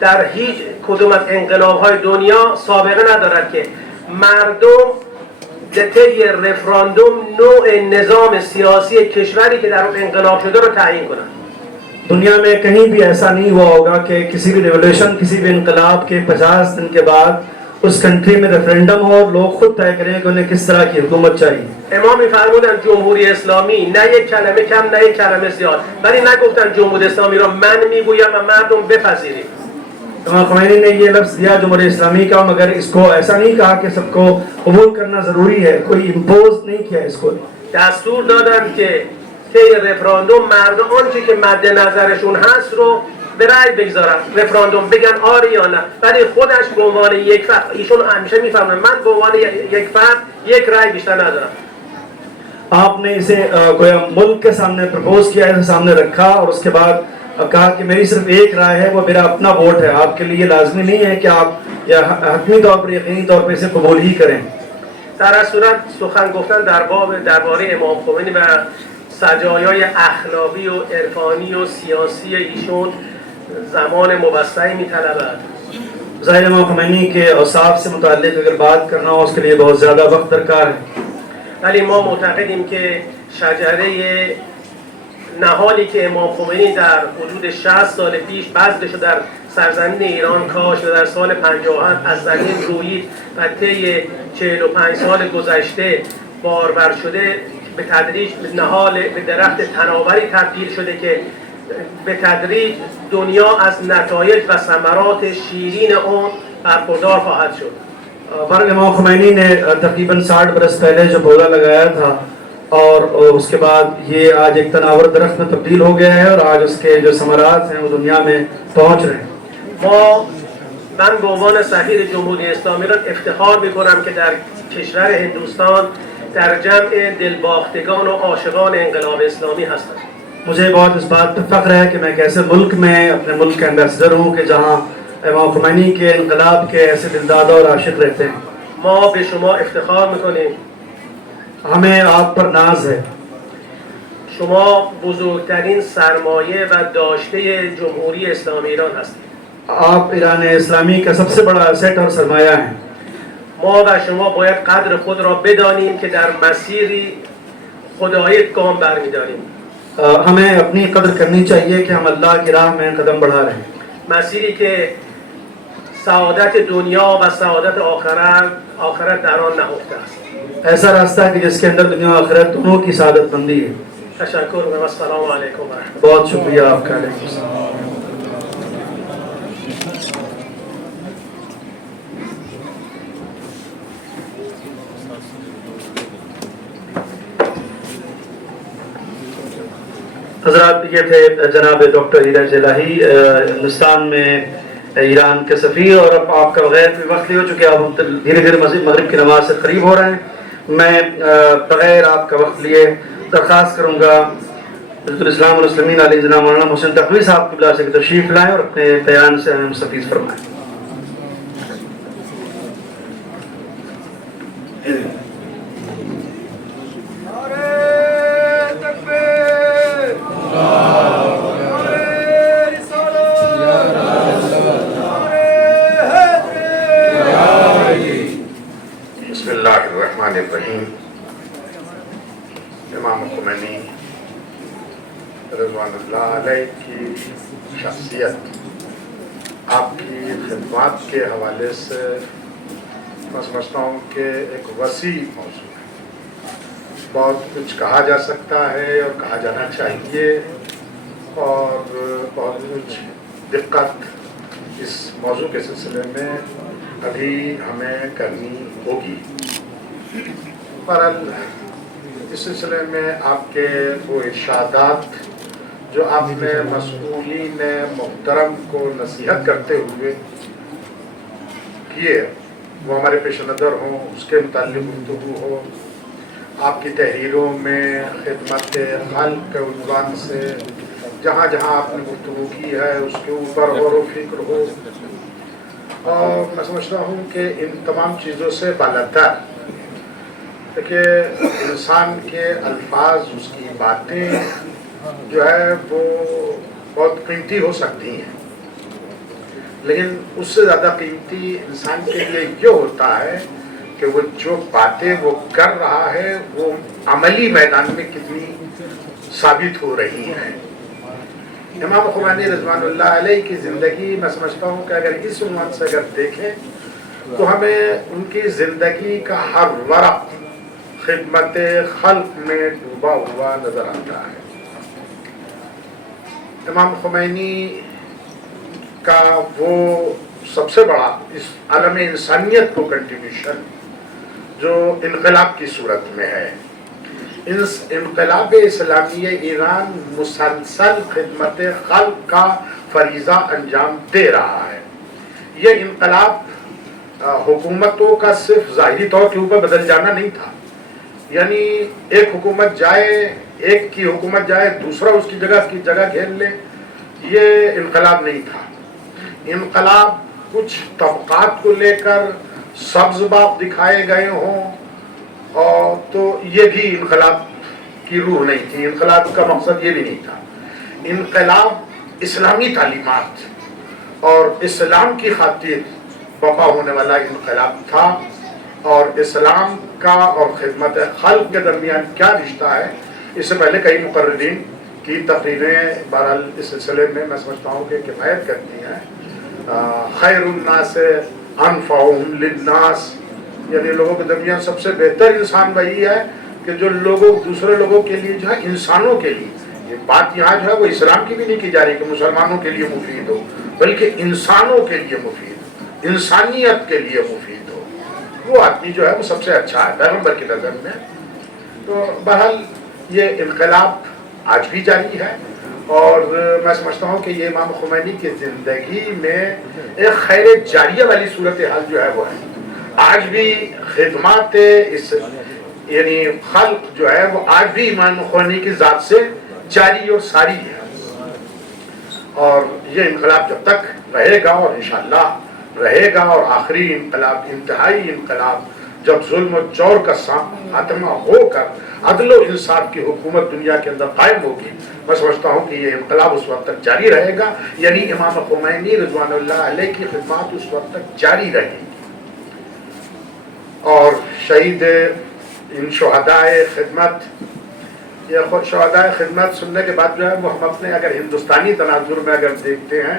در هیچ کدوم از انقلاب‌های دنیا سابقه ندارد که مردم طی رفراندوم نوع نظام سیاسی کشوری که در اون انقلاب شده رو تعیین کنند. دنیا میں کہیں بھی ایسا نہیں ہوا ہوگا کہ کسی بھی ریولوشن, کسی بھی انقلاب کے 50 دن کے بعد اس کنٹری میں ریفرینڈم ہو اور لوگ خود طے کریں کہ انہیں کس طرح کی حکومت چاہیے. امام می‌فرمودند جمهوری اسلامی نه یک کلمه کم نه یک کلمه زیاد، ولی نگفتن جمهوری اسلامی را من میگویم و مردم بپذیرید. امام خمینی نے یہ لفظ دیا جمہوریت اسلامی کا, مگر اس کو ایسا نہیں کہا کہ سب کو قبول کرنا ضروری ہے, کوئی امپوز نہیں کیا اس کو. دستور دادند که طی رفراندوم مردم آنچه که مد نظرشون هست رو به رأی بگذارن، رفراندوم بگن آره یا نه، ولی خودش به عنوان یک فرد، ایشون همیشه میفهمن من به عنوان یک فرد یک رأی بیشتر ندارم. آپ نے اسے گویا ملک کے سامنے پرپوز کیا, اسے سامنے رکھا اور اس کے بعد کہا کہ میری صرف ایک رائے ہے, وہ میرا اپنا ووٹ ہے, آپ کے لیے لازمی نہیں ہے کہ آپ یا حتمی طور پر یقینی طور پر اسے قبول ہی کریں. در از صورت سخن گفتن درباره امام خمینی و سجایای اخلاقی و عرفانی و سیاسی ایشون زمان موسعی می‌طلبد. ظاہر امام خمینی کے اوصاف سے متعلق اگر بات کرنا ہو اس کے لیے بہت زیادہ وقت درکار ہے. ولی ما معتقدیم که شجره نهالی که امام خمینی در حدود 60 سال پیش بذرش در سرزمین ایران کاشت و در سال 57 از زمین رویید و طی 45 سال گذشته بارور شده، به تدریج نهال به درخت تناوری تبدیل شده که به تدریج دنیا از نتایج و ثمرات شیرین اون برخوردار خواهد شد. پر امام خمینی نے تقریباً 60 برس پہلے جو پودا لگایا تھا اور اس کے بعد یہ آج ایک تناور درخت میں تبدیل ہو گیا ہے اور آج اس کے جو ثمرات ہیں وہ دنیا میں پہنچ رہے ہیں. من به عنوان سفیر جمهوری اسلامی ایران افتخار میکنم که در کشور هندوستان در جمع دلباختگان و عاشقان انقلاب اسلامی هستم. مجھے بہت اس بات پر فخر ہے کہ میں ایک ایسے ملک میں اپنے ملک کا ایمبیسڈر ہوں کہ جہاں امام خمینی کے انقلاب کے ایسے دلدادہ اور عاشق رہتے ہیں. ما به شما افتخار میکنیم. ہمیں آپ پر ناز ہے. شما بزرگترین سرمایه و داشته جمهوری اسلامی ایران هستید. آپ ایران اسلامی کا سب سے بڑا اسیٹ اور سرمایہ ہیں. ما و شما باید قدر خود را بدانیم که در مسیری خدایی گام برمی‌داریم. ہمیں اپنی قدر کرنی چاہیے کہ ہم اللہ کی راہ میں قدم بڑھا رہے ہیں. مسیری که سعادت دنیا و سعادت آخرت در آن نهفته است. ایسا راستہ ہے کہ جس کے اندر دنیا و آخرت دونوں کی سعادت مندی ہے. تشکر و السلام علیکم و رحمت. بہت شکریہ آپ کا. علیکم السلام. حضرات یہ تھے جناب ڈاکٹر ایرج الہی، ہندوستان میں ایران کے سفیر، اور اب آپ کا بغیر بھی وقت ہو چکے، اب ہم دھیرے دھیرے مغرب کی نماز سے قریب ہو رہے ہیں. میں بغیر آپ کا وقت لیے درخواست کروں گا حضرت الاسلام والمسلمین علیہ جناب مولانا محسن تقوی صاحب قبلہ سے تشریف لائیں اور اپنے بیان سے ہمیں مستفیض فرمائیں. بسم اللہ الرحمن الرحیم. امام خمینی رضوان اللہ علیہ کی شخصیت، آپ کی خدمات کے حوالے سے میں سمجھتا ہوں کہ ایک وسیع موضوع ہے. بہت کچھ کہا جا سکتا ہے اور کہا جانا چاہیے، اور بہت کچھ دقت اس موضوع کے سلسلے میں ابھی ہمیں کرنی ہوگی. بہرحال اس سلسلے میں آپ کے وہ ارشادات جو آپ نے مسئولین محترم کو نصیحت کرتے ہوئے کیے وہ ہمارے پیش نظر ہوں، اس کے متعلق گفتگو ہو. آپ کی تحریروں میں خدمت خلق کے عنوان سے جہاں جہاں آپ نے گفتگو کی ہے اس کے اوپر غور و فکر ہو، اور میں سمجھتا ہوں کہ ان تمام چیزوں سے بالاتر کہ انسان کے الفاظ، اس کی باتیں جو ہے وہ بہت قیمتی ہو سکتی ہیں، لیکن اس سے زیادہ قیمتی انسان کے لیے یہ ہوتا ہے کہ وہ جو باتیں وہ کر رہا ہے وہ عملی میدان میں کتنی ثابت ہو رہی ہیں. امام خمینی رضوان اللہ علیہ کی زندگی میں سمجھتا ہوں کہ اگر اس عنوان سے اگر دیکھیں تو ہمیں ان کی زندگی کا ہر ورق خدمت خلق میں ڈوبا ہوا نظر آتا ہے. امام خمینی کا وہ سب سے بڑا اس عالم انسانیت کو کنٹریبیوشن جو انقلاب کی صورت میں ہے. انقلاب اسلامی ایران مسلسل خدمت خلق کا فریضہ انجام دے رہا ہے. یہ انقلاب حکومتوں کا صرف ظاہری طور کے اوپر بدل جانا نہیں تھا، یعنی ایک حکومت جائے، ایک کی حکومت جائے، دوسرا اس کی جگہ گھیر لے، یہ انقلاب نہیں تھا. انقلاب کچھ طبقات کو لے کر سبز باغ دکھائے گئے ہوں، اور تو یہ بھی انقلاب کی روح نہیں تھی. انقلاب کا مقصد یہ بھی نہیں تھا. انقلاب اسلامی تعلیمات اور اسلام کی خاطر بپا ہونے والا انقلاب تھا، اور اسلام کا اور خدمت خلق کے درمیان کیا رشتہ ہے اس سے پہلے کئی مقررین کی تقریریں بہرحال اس سلسلے میں میں سمجھتا ہوں کہ کفایت کرتی ہیں. خیر الناس انفعهم للناس، یعنی لوگوں کے درمیان سب سے بہتر انسان وہی ہے کہ جو دوسرے لوگوں کے لیے جو ہے انسانوں کے لیے، یہ بات یہاں جو ہے وہ اسلام کی بھی نہیں کی جا رہی کہ مسلمانوں کے لیے مفید ہو، بلکہ انسانوں کے لیے مفید، انسانیت کے لیے مفید ہو، وہ آدمی جو ہے وہ سب سے اچھا ہے پیغمبر کی نظر میں. تو بہرحال یہ انقلاب آج بھی جاری ہے، اور میں سمجھتا ہوں کہ یہ امام خمینی کی زندگی میں ایک خیر جاریہ والی صورتحال جو ہے وہ ہے. آج بھی خدمات یعنی خلق جو ہے وہ آج بھی امام خمینی کی ذات سے جاری اور ساری ہے. اور یہ انقلاب جب تک رہے گا، اور انشاءاللہ رہے گا، اور آخری انقلاب، انتہائی انقلاب جب ظلم و جور کا خاتمہ ہو کر عدل و انصاف کی حکومت دنیا کے اندر قائم ہوگی، میں سمجھتا ہوں کہ یہ انقلاب اس وقت تک جاری رہے گا. یعنی امام خمینی رضوان اللہ علیہ کی خدمات اس وقت تک جاری رہے گی. اور شہید ان شہدائے خدمت، یہ شہدائے خدمت سننے کے بعد جو ہے وہ ہم اپنے اگر ہندوستانی تناظر میں اگر دیکھتے ہیں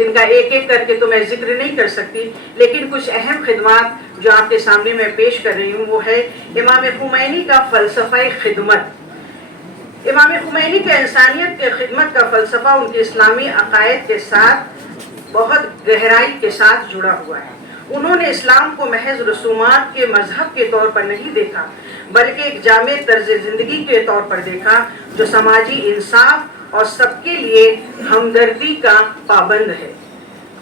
جن کا ایک ایک کر کے تو میں ذکر نہیں کر سکتی، لیکن کچھ اہم خدمات جو آپ کے سامنے میں پیش کر رہی ہوں وہ ہے امام خمینی کا فلسفہ خدمت۔ امام خمینی کے انسانیت کے خدمت کا فلسفہ ان کے اسلامی عقائد کے ساتھ بہت گہرائی کے ساتھ جڑا ہوا ہے۔ انہوں نے اسلام کو محض رسومات کے مذہب کے طور پر نہیں دیکھا، بلکہ ایک جامع طرز زندگی کے طور پر دیکھا جو سماجی انصاف اور سب کے لیے ہمدردی کا پابند ہے۔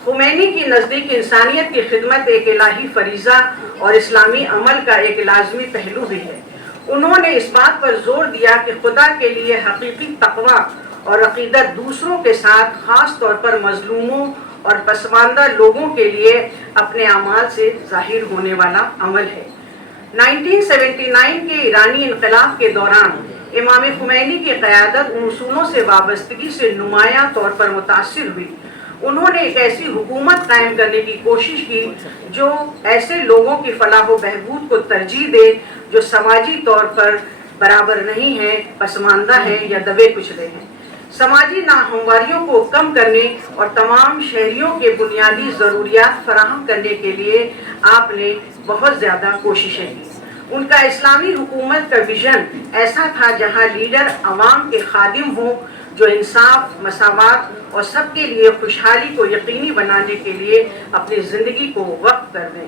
خمینی کی نزدیک انسانیت کی خدمت ایک الہی فریضہ اور اسلامی عمل کا ایک لازمی پہلو بھی ہے۔ انہوں نے اس بات پر زور دیا کہ خدا کے لیے حقیقی تقویٰ اور عقیدت دوسروں کے ساتھ، خاص طور پر مظلوموں اور پسماندہ لوگوں کے لیے اپنے اعمال سے ظاہر ہونے والا عمل ہے۔ 1979 کے ایرانی انقلاب کے دوران امام خمینی کی قیادت ان اصولوں سے وابستگی سے نمایاں طور پر متاثر ہوئی۔ انہوں نے ایک ایسی حکومت قائم کرنے کی کوشش کی جو ایسے لوگوں کی فلاح و بہبود کو ترجیح دے جو سماجی طور پر برابر نہیں ہیں، پسماندہ ہیں یا دبے کچلے ہیں۔ سماجی ناہمواریوں کو کم کرنے اور تمام شہریوں کے بنیادی ضروریات فراہم کرنے کے لیے آپ نے بہت زیادہ کوششیں کی۔ ان کا اسلامی حکومت کا ویژن ایسا تھا جہاں لیڈر عوام کے خادم ہوں جو انصاف، مساوات اور سب کے لیے خوشحالی کو یقینی بنانے کے لیے اپنی زندگی کو وقف کر دیں۔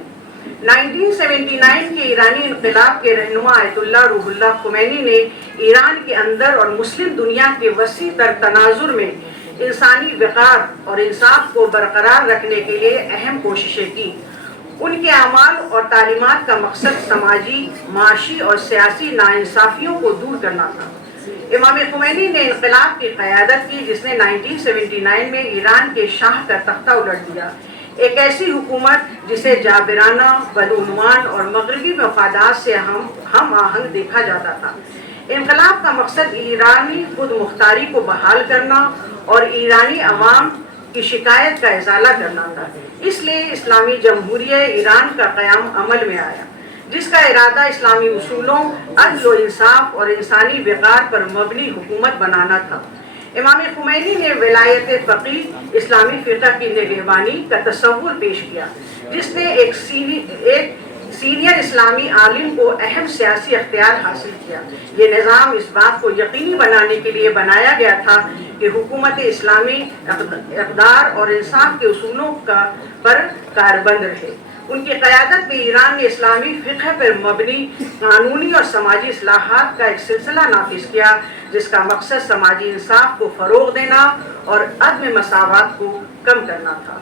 1979 کے ایرانی انقلاب کے رہنما آیت اللہ روح اللہ خمینی نے ایران کے اندر اور مسلم دنیا کے وسیع تر تناظر میں انسانی وقار اور انصاف کو برقرار رکھنے کے لیے اہم کوششیں کی۔ ان کے اعمال اور تعلیمات کا مقصد سماجی، معاشی اور سیاسی ناانصافیوں کو دور کرنا تھا۔ امام خمینی نے انقلاب کی قیادت کی جس نے 1979 میں ایران کے شاہ کا تختہ الٹ دیا، ایک ایسی حکومت جسے جابرانہ، بدعنوان اور مغربی مفادات سے ہم آہنگ دیکھا جاتا تھا۔ انقلاب کا مقصد ایرانی خود مختاری کو بحال کرنا اور ایرانی عوام کی شکایت کا ازالہ کرنا تھا۔ اس لیے اسلامی جمہوریہ ایران کا قیام عمل میں آیا، جس کا ارادہ اسلامی اصولوں، عدل و انصاف اور انسانی وقار پر مبنی حکومت بنانا تھا۔ امام خمینی نے ولایت فقیہ، اسلامی فقہ کی نگہبانی کا تصور پیش کیا، جس نے ایک سینئر اسلامی عالم کو اہم سیاسی اختیار حاصل کیا۔ یہ نظام اس بات کو یقینی بنانے کے لیے بنایا گیا تھا کہ حکومت اسلامی اقدار اور انصاف کے اصولوں پر کاربند رہے۔ ان کی قیادت میں ایران نے اسلامی فقہ پر مبنی قانونی اور سماجی اصلاحات کا ایک سلسلہ نافذ کیا جس کا مقصد سماجی انصاف کو فروغ دینا اور عدم مساوات کو کم کرنا تھا۔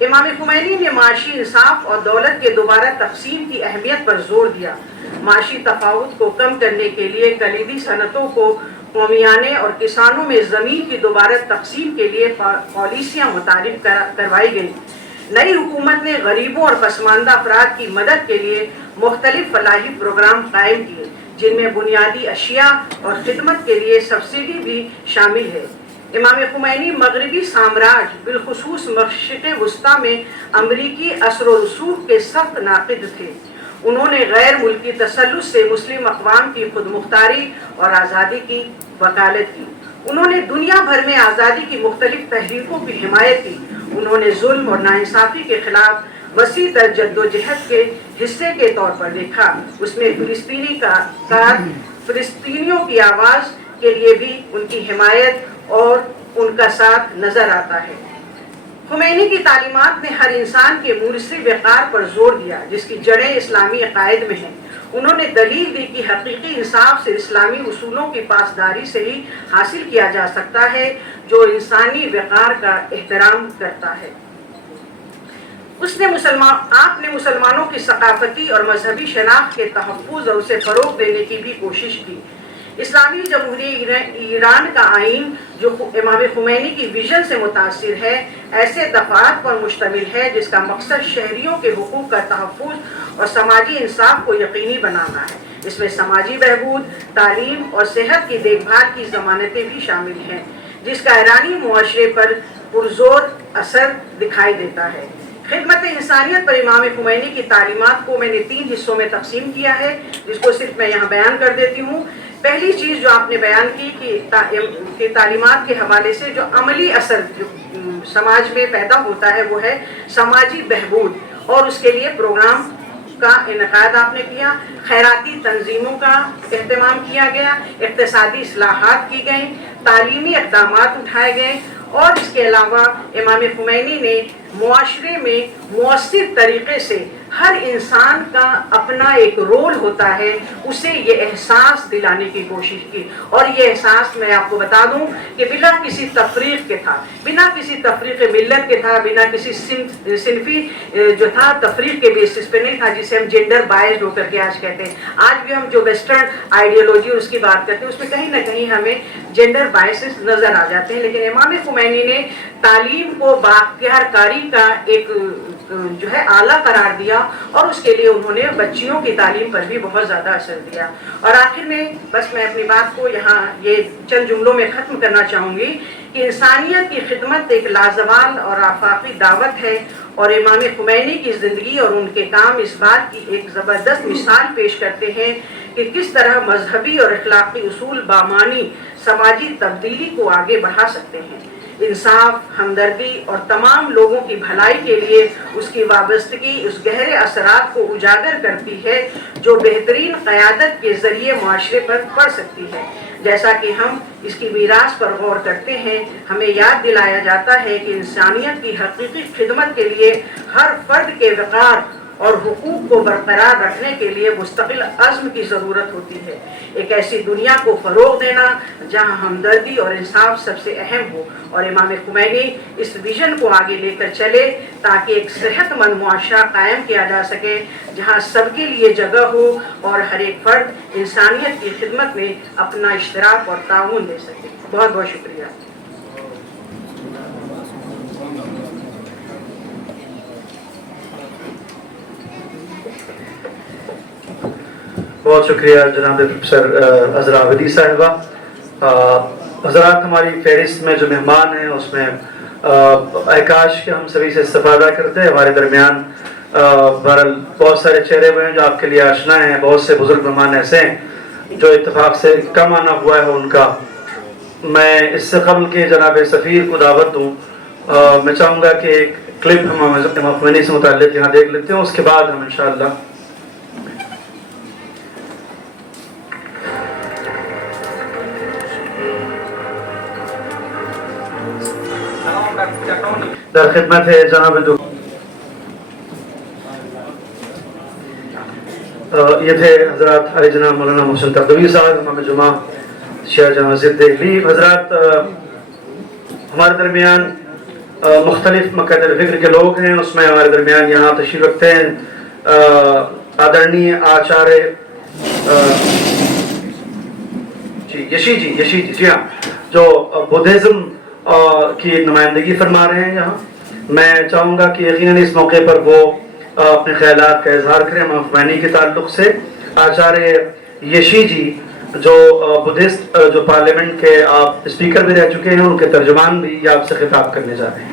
امام خمینی نے معاشی انصاف اور دولت کے دوبارہ تقسیم کی اہمیت پر زور دیا۔ معاشی تفاوت کو کم کرنے کے لیے کلیدی صنعتوں کو قومیانے اور کسانوں میں زمین کی دوبارہ تقسیم کے لیے پالیسیاں متعارف کروائی گئیں۔ نئی حکومت نے غریبوں اور پسماندہ افراد کی مدد کے لیے مختلف فلاحی پروگرام قائم کیے جن میں بنیادی اشیاء اور خدمت کے لیے سبسڈی بھی شامل ہے۔ امام خمینی مغربی سامراج بالخصوص مشرق وسطی میں امریکی اثر و رسوخ کے سخت ناقد تھے۔ انہوں نے غیر ملکی تسلط سے مسلم اقوام کی خود مختاری اور آزادی کی وکالت کی۔ انہوں نے دنیا بھر میں آزادی کی مختلف تحریکوں کی حمایت کی۔ انہوں نے ظلم اور ناانصافی کے خلاف وسیع تر جدوجہد کے حصے کے طور پر دیکھا۔ اس میں فلسطینیوں کی آواز کے لیے بھی ان کی حمایت اور ان کا ساتھ نظر آتا ہے۔ خمینی کی تعلیمات نے ہر انسان کے مورثی وقار پر زور دیا جس کی جڑیں اسلامی عقائد میں ہیں۔ انہوں نے دلیل دی کہ حقیقی انصاف سے اسلامی اصولوں کی پاسداری سے ہی حاصل کیا جا سکتا ہے جو انسانی وقار کا احترام کرتا ہے۔ آپ نے مسلمانوں کی ثقافتی اور مذہبی شناخت کے تحفظ اور اسے فروغ دینے کی بھی کوشش کی۔ اسلامی جمہوریہ ایران کا آئین جو امام خمینی کی ویژن سے متاثر ہے ایسے دفعات پر مشتمل ہے جس کا مقصد شہریوں کے حقوق کا تحفظ اور سماجی انصاف کو یقینی بنانا ہے۔ اس میں سماجی بہبود، تعلیم اور صحت کی دیکھ بھال کی ضمانتیں بھی شامل ہیں جس کا ایرانی معاشرے پر پرزور اثر دکھائی دیتا ہے۔ خدمت انسانیت پر امام خمینی کی تعلیمات کو میں نے 3 حصوں میں تقسیم کیا ہے، جس کو صرف میں یہاں بیان کر دیتی ہوں۔ پہلی چیز جو آپ نے بیان کی کہ تعلیمات کے حوالے سے جو عملی اثر جو سماج میں پیدا ہوتا ہے وہ ہے سماجی بہبود، اور اس کے لیے پروگرام کا انعقاد آپ نے کیا، خیراتی تنظیموں کا اہتمام کیا گیا، اقتصادی اصلاحات کی گئیں، تعلیمی اقدامات اٹھائے گئے، اور اس کے علاوہ امام خمینی نے معاشرے میں مؤثر طریقے سے ہر انسان کا اپنا ایک رول ہوتا ہے، اسے یہ احساس دلانے کی کوشش کی، اور یہ احساس میں آپ کو بتا دوں کہ بلا کسی تفریق کے تھا، بنا کسی تفریق ملت کے تھا، بنا کسی صنفی جو تھا تفریق کے بیسس پہ نہیں تھا، جسے ہم جینڈر بائزڈ ہو کر کے آج کہتے ہیں۔ آج بھی ہم جو ویسٹرن آئیڈیالوجی اس کی بات کرتے ہیں اس میں کہیں نہ کہیں ہمیں جینڈر بائسز نظر آ جاتے ہیں، لیکن امام خمینی نے تعلیم کو بااختیار کاری کا ایک جو ہے آلہ قرار دیا، اور اس کے لیے انہوں نے بچیوں کی تعلیم پر بھی بہت زیادہ اثر دیا۔ اور آخر میں بس میں اپنی بات کو یہاں یہ چند جملوں میں ختم کرنا چاہوں گی کہ انسانیت کی خدمت ایک لازوال اور آفاقی دعوت ہے، اور امام خمینی کی زندگی اور ان کے کام اس بات کی ایک زبردست مثال پیش کرتے ہیں کہ کس طرح مذہبی اور اخلاقی اصول بامانی سماجی تبدیلی کو آگے بڑھا سکتے ہیں۔ انصاف، ہمدردی اور تمام لوگوں کی بھلائی کے لیے اس کی وابستگی اس گہرے اثرات کو اجاگر کرتی ہے جو بہترین قیادت کے ذریعے معاشرے پر پڑ سکتی ہے۔ جیسا کہ ہم اس کی میراث پر غور کرتے ہیں، ہمیں یاد دلایا جاتا ہے کہ انسانیت کی حقیقی خدمت کے لیے ہر فرد کے وقار اور حقوق کو برقرار رکھنے کے لیے مستقل عزم کی ضرورت ہوتی ہے۔ ایک ایسی دنیا کو فروغ دینا جہاں ہمدردی اور انصاف سب سے اہم ہو، اور امام خمینی اس ویژن کو آگے لے کر چلے تاکہ ایک صحت مند معاشرہ قائم کیا جا سکے جہاں سب کے لیے جگہ ہو اور ہر ایک فرد انسانیت کی خدمت میں اپنا اشتراک اور تعاون دے سکے۔ بہت بہت شکریہ۔ بہت شکریہ جناب پروفیسر عذرا ودی صاحبہ۔ حضرات، ہماری فہرست میں جو مہمان ہیں اس میں کاش کہ ہم سبھی سے استفادہ کرتے ہیں۔ ہمارے درمیان بہرحال بہت سارے چہرے ہوئے ہیں جو آپ کے لیے آشنا ہیں، بہت سے بزرگ مہمان ایسے ہیں جو اتفاق سے کم آنا ہوا ہے ان کا۔ میں اس سے قبل کہ جناب سفیر کو دعوت دوں، میں چاہوں گا کہ ایک کلپ ہم امام خمینی سے متعلق یہاں دیکھ لیتے ہیں، اس کے بعد ہم انشاءاللہ در خدمت ہے جناب یہ تھے حضرات علی جناب مولانا محسن تردوی صاحب، امام جمعہ شیعہ جامع مسجد دہلی۔ حضرات، ہمارے درمیان مختلف مقاصد فکر کے لوگ ہیں، اس میں ہمارے درمیان یہاں تشریف رکھتے ہیں آدرنی آچاریہ یشی جی ہاں، جو بدھزم کی نمائندگی فرما رہے ہیں یہاں۔ میں چاہوں گا کہ یقیناً اس موقع پر وہ اپنے خیالات کا اظہار کریں امام خمینی کے تعلق سے۔ آچاریہ یشی جی جو بدھسٹ جو پارلیمنٹ کے آپ اسپیکر بھی رہ چکے ہیں، ان کے ترجمان بھی یہ آپ سے خطاب کرنے جا رہے ہیں۔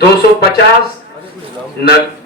250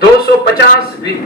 250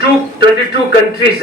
22 countries,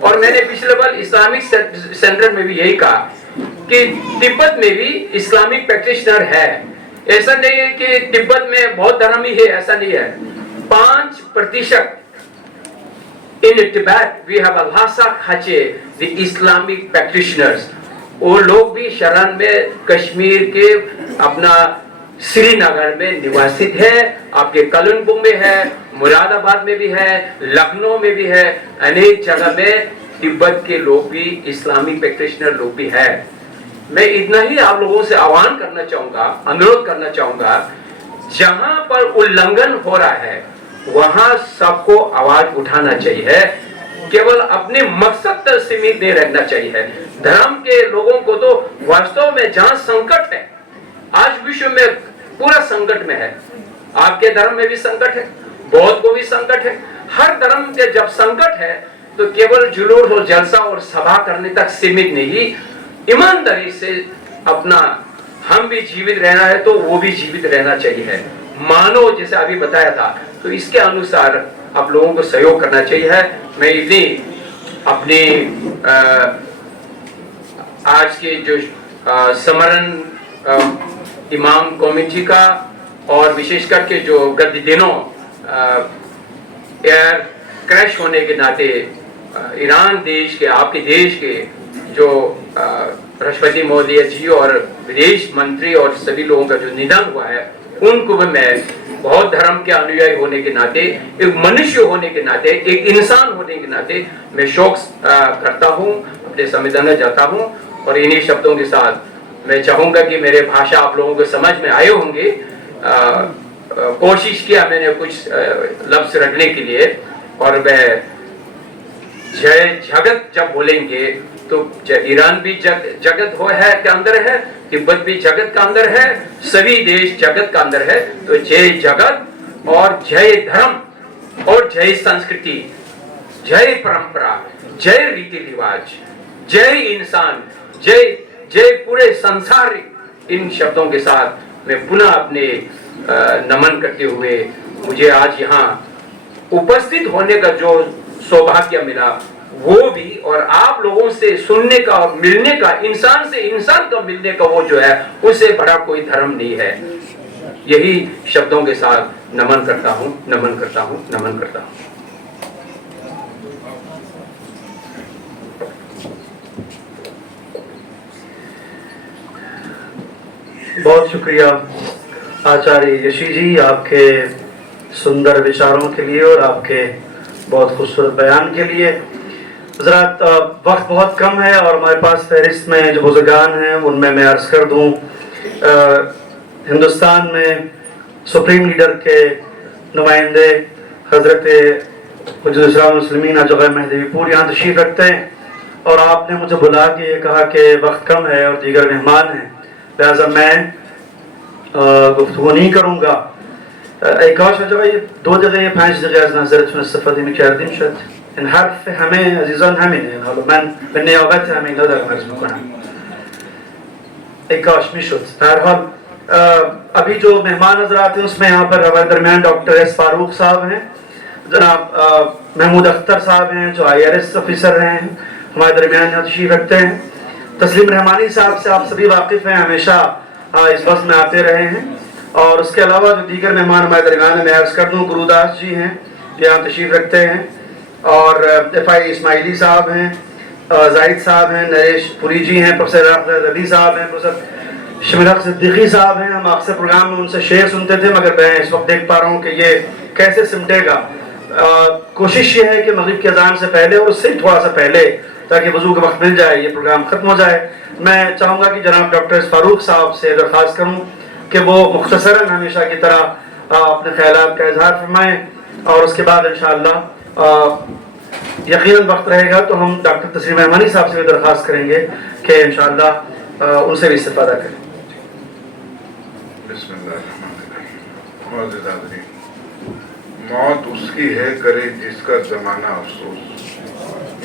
اور میں نے پچھلے بار اسلامک سینٹر میں بھی یہی کہا کہ تبت میں بھی اسلامک پریکٹیشنر ہے. ایسا نہیں ہے کہ تبت میں بہت دھرم ہی ہے, ایسا نہیں ہے. 5% in Tibet we have a Lhasa Khache, the Islamic practitioners. وہ لوگ بھی شرن میں کشمیر کے اپنا سری نگر میں نواسط ہے, آپ کے کلنپور میں ہے, مراد آباد میں بھی ہے, لکھنؤ میں بھی ہے, انیک جگہ میں تبت کے لوگ بھی اسلامی پریکٹیشنر لوگ بھی ہے. میں اتنا ہی آپ لوگوں سے آہوان کرنا چاہوں گا, انورودھ کرنا چاہوں گا, جہاں پر النگھن ہو رہا ہے وہاں سب کو آواز اٹھانا چاہیے. کیول اپنے مقصد تک سیمت نہیں رہنا چاہیے. دھرم کے لوگوں کو تو واستو میں جہاں سنکٹ ہے, آج وشو میں پورا سنکٹ میں ہے. آپ کے دھرم میں بھی سنکٹ ہے, بودھ کو بھی سنکٹ ہے. ہر دھرم کے جب سنکٹ ہے تو کیول جلوس اور جلسہ اور سبھا کرنے تک سیمت نہیں, ایمانداری سے اپنا ہم بھی جیوت رہنا ہے تو وہ بھی جیوت رہنا چاہیے. مانو جیسے ابھی بتایا تھا, تو اس کے انوسار آپ لوگوں کو سہیوگ کرنا چاہیے. میں اتنی اپنی آج کے جو سمرن امام کمیٹی کا اور وشیش کر کے جو گت دنوں ایئر کریش ہونے کے ناطے ایران دیش کے, آپ کے دیش کے جو راشٹرپتی مہودیہ جی اور ودیش منتری اور سبھی لوگوں کا جو نِدھن ہوا ہے, ان کو بھی میں بہت دھرم کے انویائی ہونے کے ناطے, ایک منشیہ ہونے کے ناطے, ایک انسان ہونے کے ناطے میں شوق کرتا ہوں, اپنے سمویدھان جاتا ہوں. اور انہی شبدوں کے ساتھ میں چاہوں گا کہ میرے بھاشا آپ لوگوں کو سمجھ میں آئے ہوں گے. کوشش کیا میں نے کچھ لفظ رکھنے کے لیے, اور میں جے جگت جب بولیں گے تو ایران بھی جگت ہو ہے کے اندر ہے, تبت بھی جگت کا اندر ہے, سبھی دیش جگت کا اندر ہے. تو جے جگت اور جے دھرم اور جے سنسکرتی, جے پرمپرا, جے ریتی رواج, جے انسان, جے پورے سنسار, ان شبدوں کے ساتھ میں پناہ اپنے نمن کرتے ہوئے مجھے آج یہاں اپستھت ہونے کا جو سوبھاگیہ ملا وہ بھی, اور آپ لوگوں سے سننے کا اور ملنے کا, انسان سے انسان کا ملنے کا وہ جو ہے, اس سے بڑا کوئی دھرم نہیں ہے. یہی شبدوں کے ساتھ نمن کرتا ہوں, نمن کرتا ہوں, نمن کرتا ہوں. بہت شکریہ آچاریہ یشی جی آپ کے سندر وچاروں کے لیے اور آپ کے بہت خوبصورت بیان کے لیے. حضرات وقت بہت کم ہے اور ہمارے پاس فہرست میں جو بزرگان ہیں ان میں عرض کر دوں, ہندوستان میں سپریم لیڈر کے نمائندے حضرت حجت اسلام المسلمین جو مہدوی پور یہاں تشریف رکھتے ہیں, اور آپ نے مجھے بلا کے یہ کہا کہ وقت کم ہے اور دیگر مہمان ہیں, لہذا میں گفتگو نہیں کروں گا. ایکاش acaba دو دقیقه 5 دقیقه از نظرتون استفاده می‌کردیم شاید این حرف همه عزیزان همینه. حالا من به نیابت همه اینا دارم عرض می‌کنم. ایکاش میشد. در حال ابھی جو مہمان حضرات ہیں اس میں یہاں پر ہمارے درمیان ڈاکٹر ایس فاروق صاحب ہیں, جناب محمود اختر صاحب ہیں جو IRS آفیسر رہے ہیں, ہمارے درمیان یہاں تشریف رکھتے ہیں. تسلیم رحمانی صاحب سے آپ سبھی واقف ہیں, ہمیشہ اس بس میں آتے رہے ہیں. اور اس کے علاوہ جو دیگر مہمان ہمارے درمیان میں عرض کر دوں, گرو داس جی ہیں یہاں تشریف رکھتے ہیں, اور FI اسماعیلی صاحب ہیں, زاہد صاحب ہیں, نریش پوری جی ہیں, پروفیسر علی صاحب ہیں, پروفیسر شمیر حق صدیقی صاحب ہیں. ہم اکثر پروگرام میں ان سے شعر سنتے تھے, مگر میں اس وقت دیکھ پا رہا ہوں کہ یہ کیسے سمٹے گا. کوشش یہ ہے کہ مغرب کی اذان سے پہلے اور اس سے تھوڑا سا پہلے, تاکہ وضو کا وقت مل جائے, یہ پروگرام ختم ہو جائے. میں چاہوں گا کہ جناب ڈاکٹر فاروق صاحب سے درخواست کروں کہ وہ مختصراً ہمیشہ کی طرح اپنے خیالات کا اظہار فرمائیں, اور اس کے بعد انشاءاللہ یقیناً وقت رہے گا تو ہم ڈاکٹر تسلیم رحمانی صاحب سے بھی درخواست کریں گے کہ انشاءاللہ ان سے بھی استفادہ کریں. بسم اللہ الرحمن الرحیم. معزز حاضرین, موت اس کی ہے کرے جس کا زمانہ افسوس,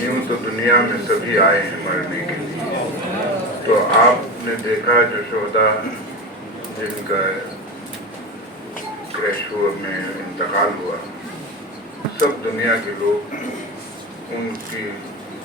یوں تو دنیا میں سبھی آئے ہیں مرنے کے لیے. تو آپ نے دیکھا جو شہداء جن کا کریش میں انتقال ہوا, سب دنیا کے لوگ ان کی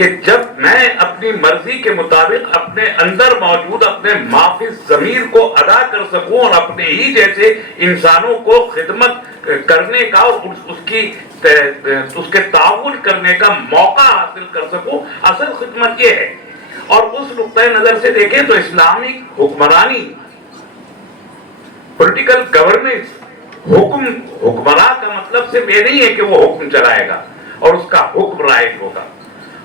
کہ جب میں اپنی مرضی کے مطابق اپنے اندر موجود اپنے معافی ضمیر کو ادا کر سکوں اور اپنے ہی جیسے انسانوں کو خدمت کرنے کا اور اس کے تعاون کرنے کا موقع حاصل کر سکوں، اصل خدمت یہ ہے۔ اور اس نقطۂ نظر سے دیکھیں تو اسلامی حکمرانی، پولیٹیکل گورننس، حکمراں کا مطلب صرف یہ نہیں ہے کہ وہ حکم چلائے گا اور اس کا حکم رائج ہوگا۔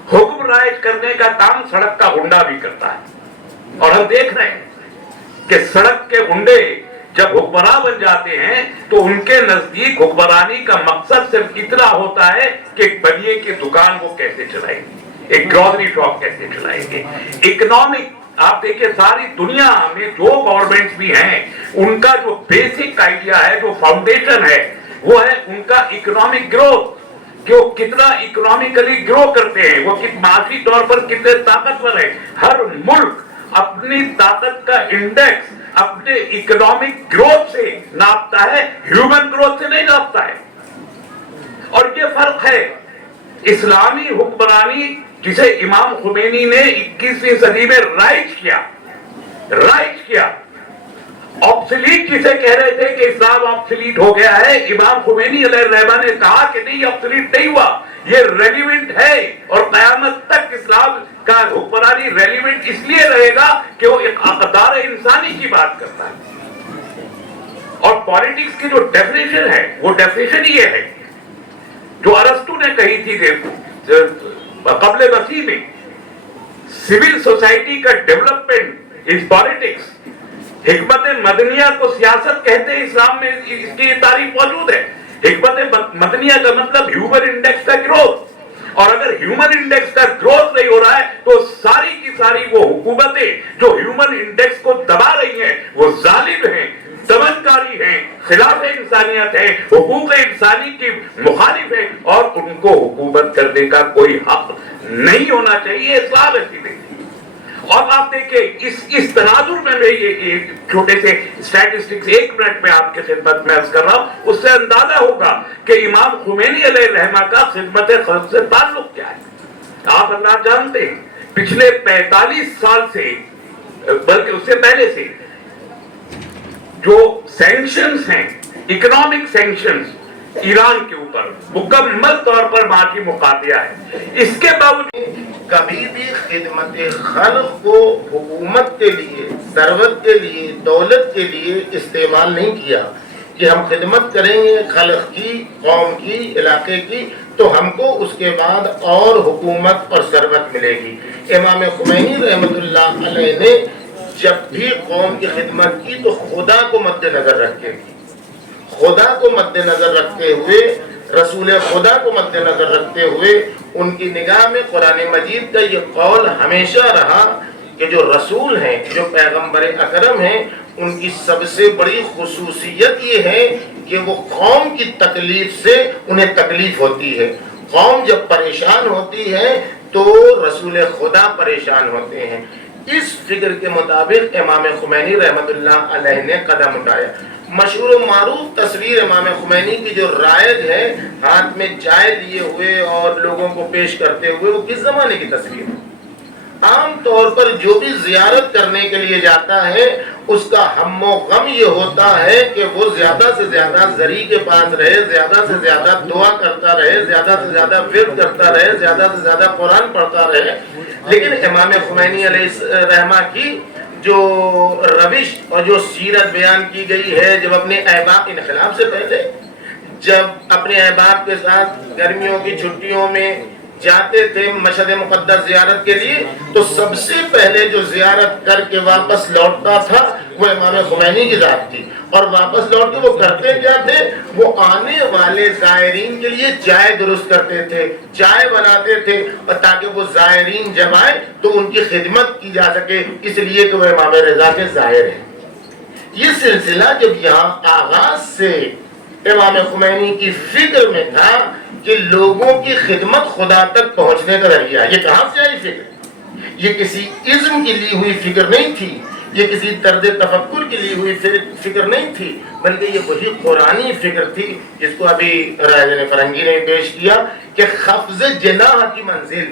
حکم رائج کرنے کا کام سڑک کا غنڈہ بھی کرتا ہے، اور ہم دیکھ رہے ہیں کہ سڑک کے غنڈے جب حکمراں بن جاتے ہیں تو ان کے نزدیک حکمرانی کا مقصد صرف اتنا ہوتا ہے کہ ایک بنیے کی دکان وہ کیسے چلائیں گے، ایک گروسری شاپ کیسے چلائیں گے۔ اکنامک، آپ دیکھیں ساری دنیا میں جو گورنمنٹس بھی ہیں ان کا جو بیسک آئیڈیا ہے، جو فاؤنڈیشن ہے، وہ ہے ان کا اکنامک گروتھ، کہ وہ کتنا اکنامکلی گرو کرتے ہیں، وہ معاشی طور پر کتنے طاقتور ہیں۔ ہر ملک اپنی طاقت کا انڈیکس اپنے اکنامک گروتھ سے ناپتا ہے، ہیومن گروتھ سے نہیں ناپتا ہے۔ اور یہ فرق ہے۔ اسلامی حکمرانی جسے امام خمینی نے 21ویں صدی میں رائج کیا، آبسلیٹ جسے کہہ رہے تھے کہ اسلام آبسلیٹ ہو گیا ہے، امام خمینی علیہ الرحمہ نے کہا کہ نہیں، آبسلیٹ نہیں ہوا، یہ ریلیونٹ ہے، اور قیامت تک اسلام کا حکمرانی ریلیونٹ اس لیے رہے گا کہ وہ ایک اقدار انسانی کی بات کرتا ہے۔ اور پالیٹکس کی جو ڈیفینیشن ہے وہ ڈیفینیشن یہ ہے جو ارسطو نے کہی تھی قبل مسیح میں، سول سوسائٹی کا ڈیولپمنٹ از پالیٹکس۔ حکمت مدنیہ کو سیاست کہتے ہیں، اسلام میں اس کی تعریف موجود ہے۔ حکمت مدنیہ کا مطلب ہیومن انڈیکس کا گروتھ، اور اگر ہیومن انڈیکس کا گروتھ نہیں ہو رہا ہے تو ساری کی ساری وہ حکومتیں جو ہیومن انڈیکس کو دبا رہی ہیں وہ ظالم ہیں، دمنکاری ہیں، خلاف انسانیت ہیں، حقوق انسانی کی مخالف ہیں، اور ان کو حکومت کرنے کا کوئی حق نہیں ہونا چاہیے۔ اسلام ایسی نہیں۔ اور آپ دیکھیں اس تناظر میں یہ چھوٹے سے اسٹیٹسٹکس 1 منٹ میں آپ کے خدمت میں عرض کر رہا ہوں، اس سے اندازہ ہوگا کہ امام خمینی علیہ الرحمہ کا خدمت خلق سے تعلق کیا ہے۔ آپ اللہ جانتے ہیں پچھلے 45 سال سے، بلکہ اس سے پہلے سے، جو سینکشنز ہیں، اکنامک سینکشنز ایران کے اوپر مکمل طور پر معاشی مقاطعہ ہے، اس کے باوجود کبھی بھی خدمت خلق کو حکومت کے لیے، ثروت کے لیے، دولت کے لیے استعمال نہیں کیا کہ ہم خدمت کریں گے خلق کی، قوم کی، علاقے کی، تو ہم کو اس کے بعد اور حکومت اور ثروت ملے گی۔ امام خمینی رحمۃ اللہ علیہ نے جب بھی قوم کی خدمت کی تو خدا کو مد نظر رکھ کے کی، خدا کو مد نظر رکھتے ہوئے، رسول خدا کو مد نظر رکھتے ہوئے، ان کی نگاہ میں قرآن مجید کا یہ قول ہمیشہ رہا کہ جو رسول ہیں، جو پیغمبر اکرم ہیں، ان کی سب سے بڑی خصوصیت یہ ہے کہ وہ قوم کی تکلیف سے انہیں تکلیف ہوتی ہے۔ قوم جب پریشان ہوتی ہے تو رسول خدا پریشان ہوتے ہیں۔ اس فکر کے مطابق امام خمینی رحمۃ اللہ علیہ نے قدم اٹھایا۔ مشہور و معروف تصویر امام خمینی کی جو رائج ہے، ہاتھ میں چائے لیے ہوئے اور لوگوں کو پیش کرتے ہوئے، وہ کس زمانے کی تصویر ہے؟ عام طور پر جو بھی زیارت کرنے کے لیے جاتا ہے اس کا ہم و غم یہ ہوتا ہے کہ وہ زیادہ سے زیادہ ذری کے پاس رہے، زیادہ سے زیادہ دعا کرتا رہے، زیادہ سے زیادہ ورد کرتا رہے، زیادہ سے زیادہ قرآن پڑھتا رہے۔ لیکن امام خمینی علیہ الرحمہ کی جو روش اور جو سیرت بیان کی گئی ہے، جب اپنے احباب، انقلاب سے پہلے جب اپنے احباب کے ساتھ گرمیوں کی چھٹیوں میں جاتے تھے مشہد مقدس زیارت کے لیے، تو سب سے پہلے جو زیارت کر کے واپس لوٹتا تھا وہ امام خمینی کی ذات تھی۔ اور واپس لوٹ کے وہ کرتے کیا تھے؟ وہ آنے والے زائرین کے لیے چائے درست کرتے تھے، چائے بناتے تھے، اور تاکہ وہ زائرین جب آئے تو ان کی خدمت کی جا سکے، اس لیے کہ وہ امام رضا کے زائر ہیں۔ یہ سلسلہ جب یہاں آغاز سے امام خمینی کی فکر میں تھا کہ لوگوں کی خدمت خدا تک پہنچنے کا ذریعہ، یہ کہاں سے آئی فکر؟ یہ کسی ازم کی لی ہوئی فکر نہیں تھی، یہ کسی طرز تفکر کی لی ہوئی فکر نہیں تھی، بلکہ یہ وہی قرآنی فکر تھی جس کو ابھی راجن فرنگی نے پیش کیا کہ خفض جناح کی منزل،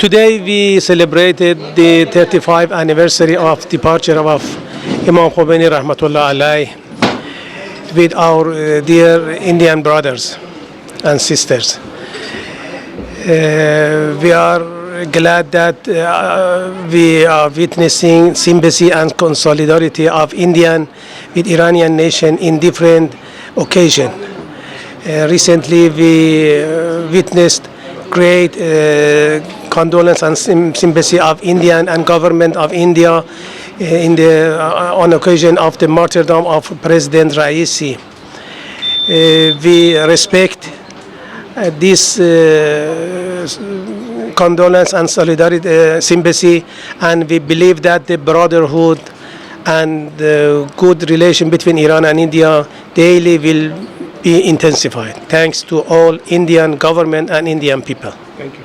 Today we celebrated the 35th anniversary of departure of Imam Khomeini Rahmatullah Alayh with our dear Indian brothers and sisters. We are glad that we are witnessing sympathy and solidarity of Indian with Iranian nation in different occasions. Recently we witnessed great condolence and sympathy of Indian and government of India on occasion of the martyrdom of President Raisi. We respect this condolence and solidarity, sympathy, and we believe that the brotherhood and the good relation between Iran and India daily will be intensified. Thanks to all Indian government and Indian people. Thank you.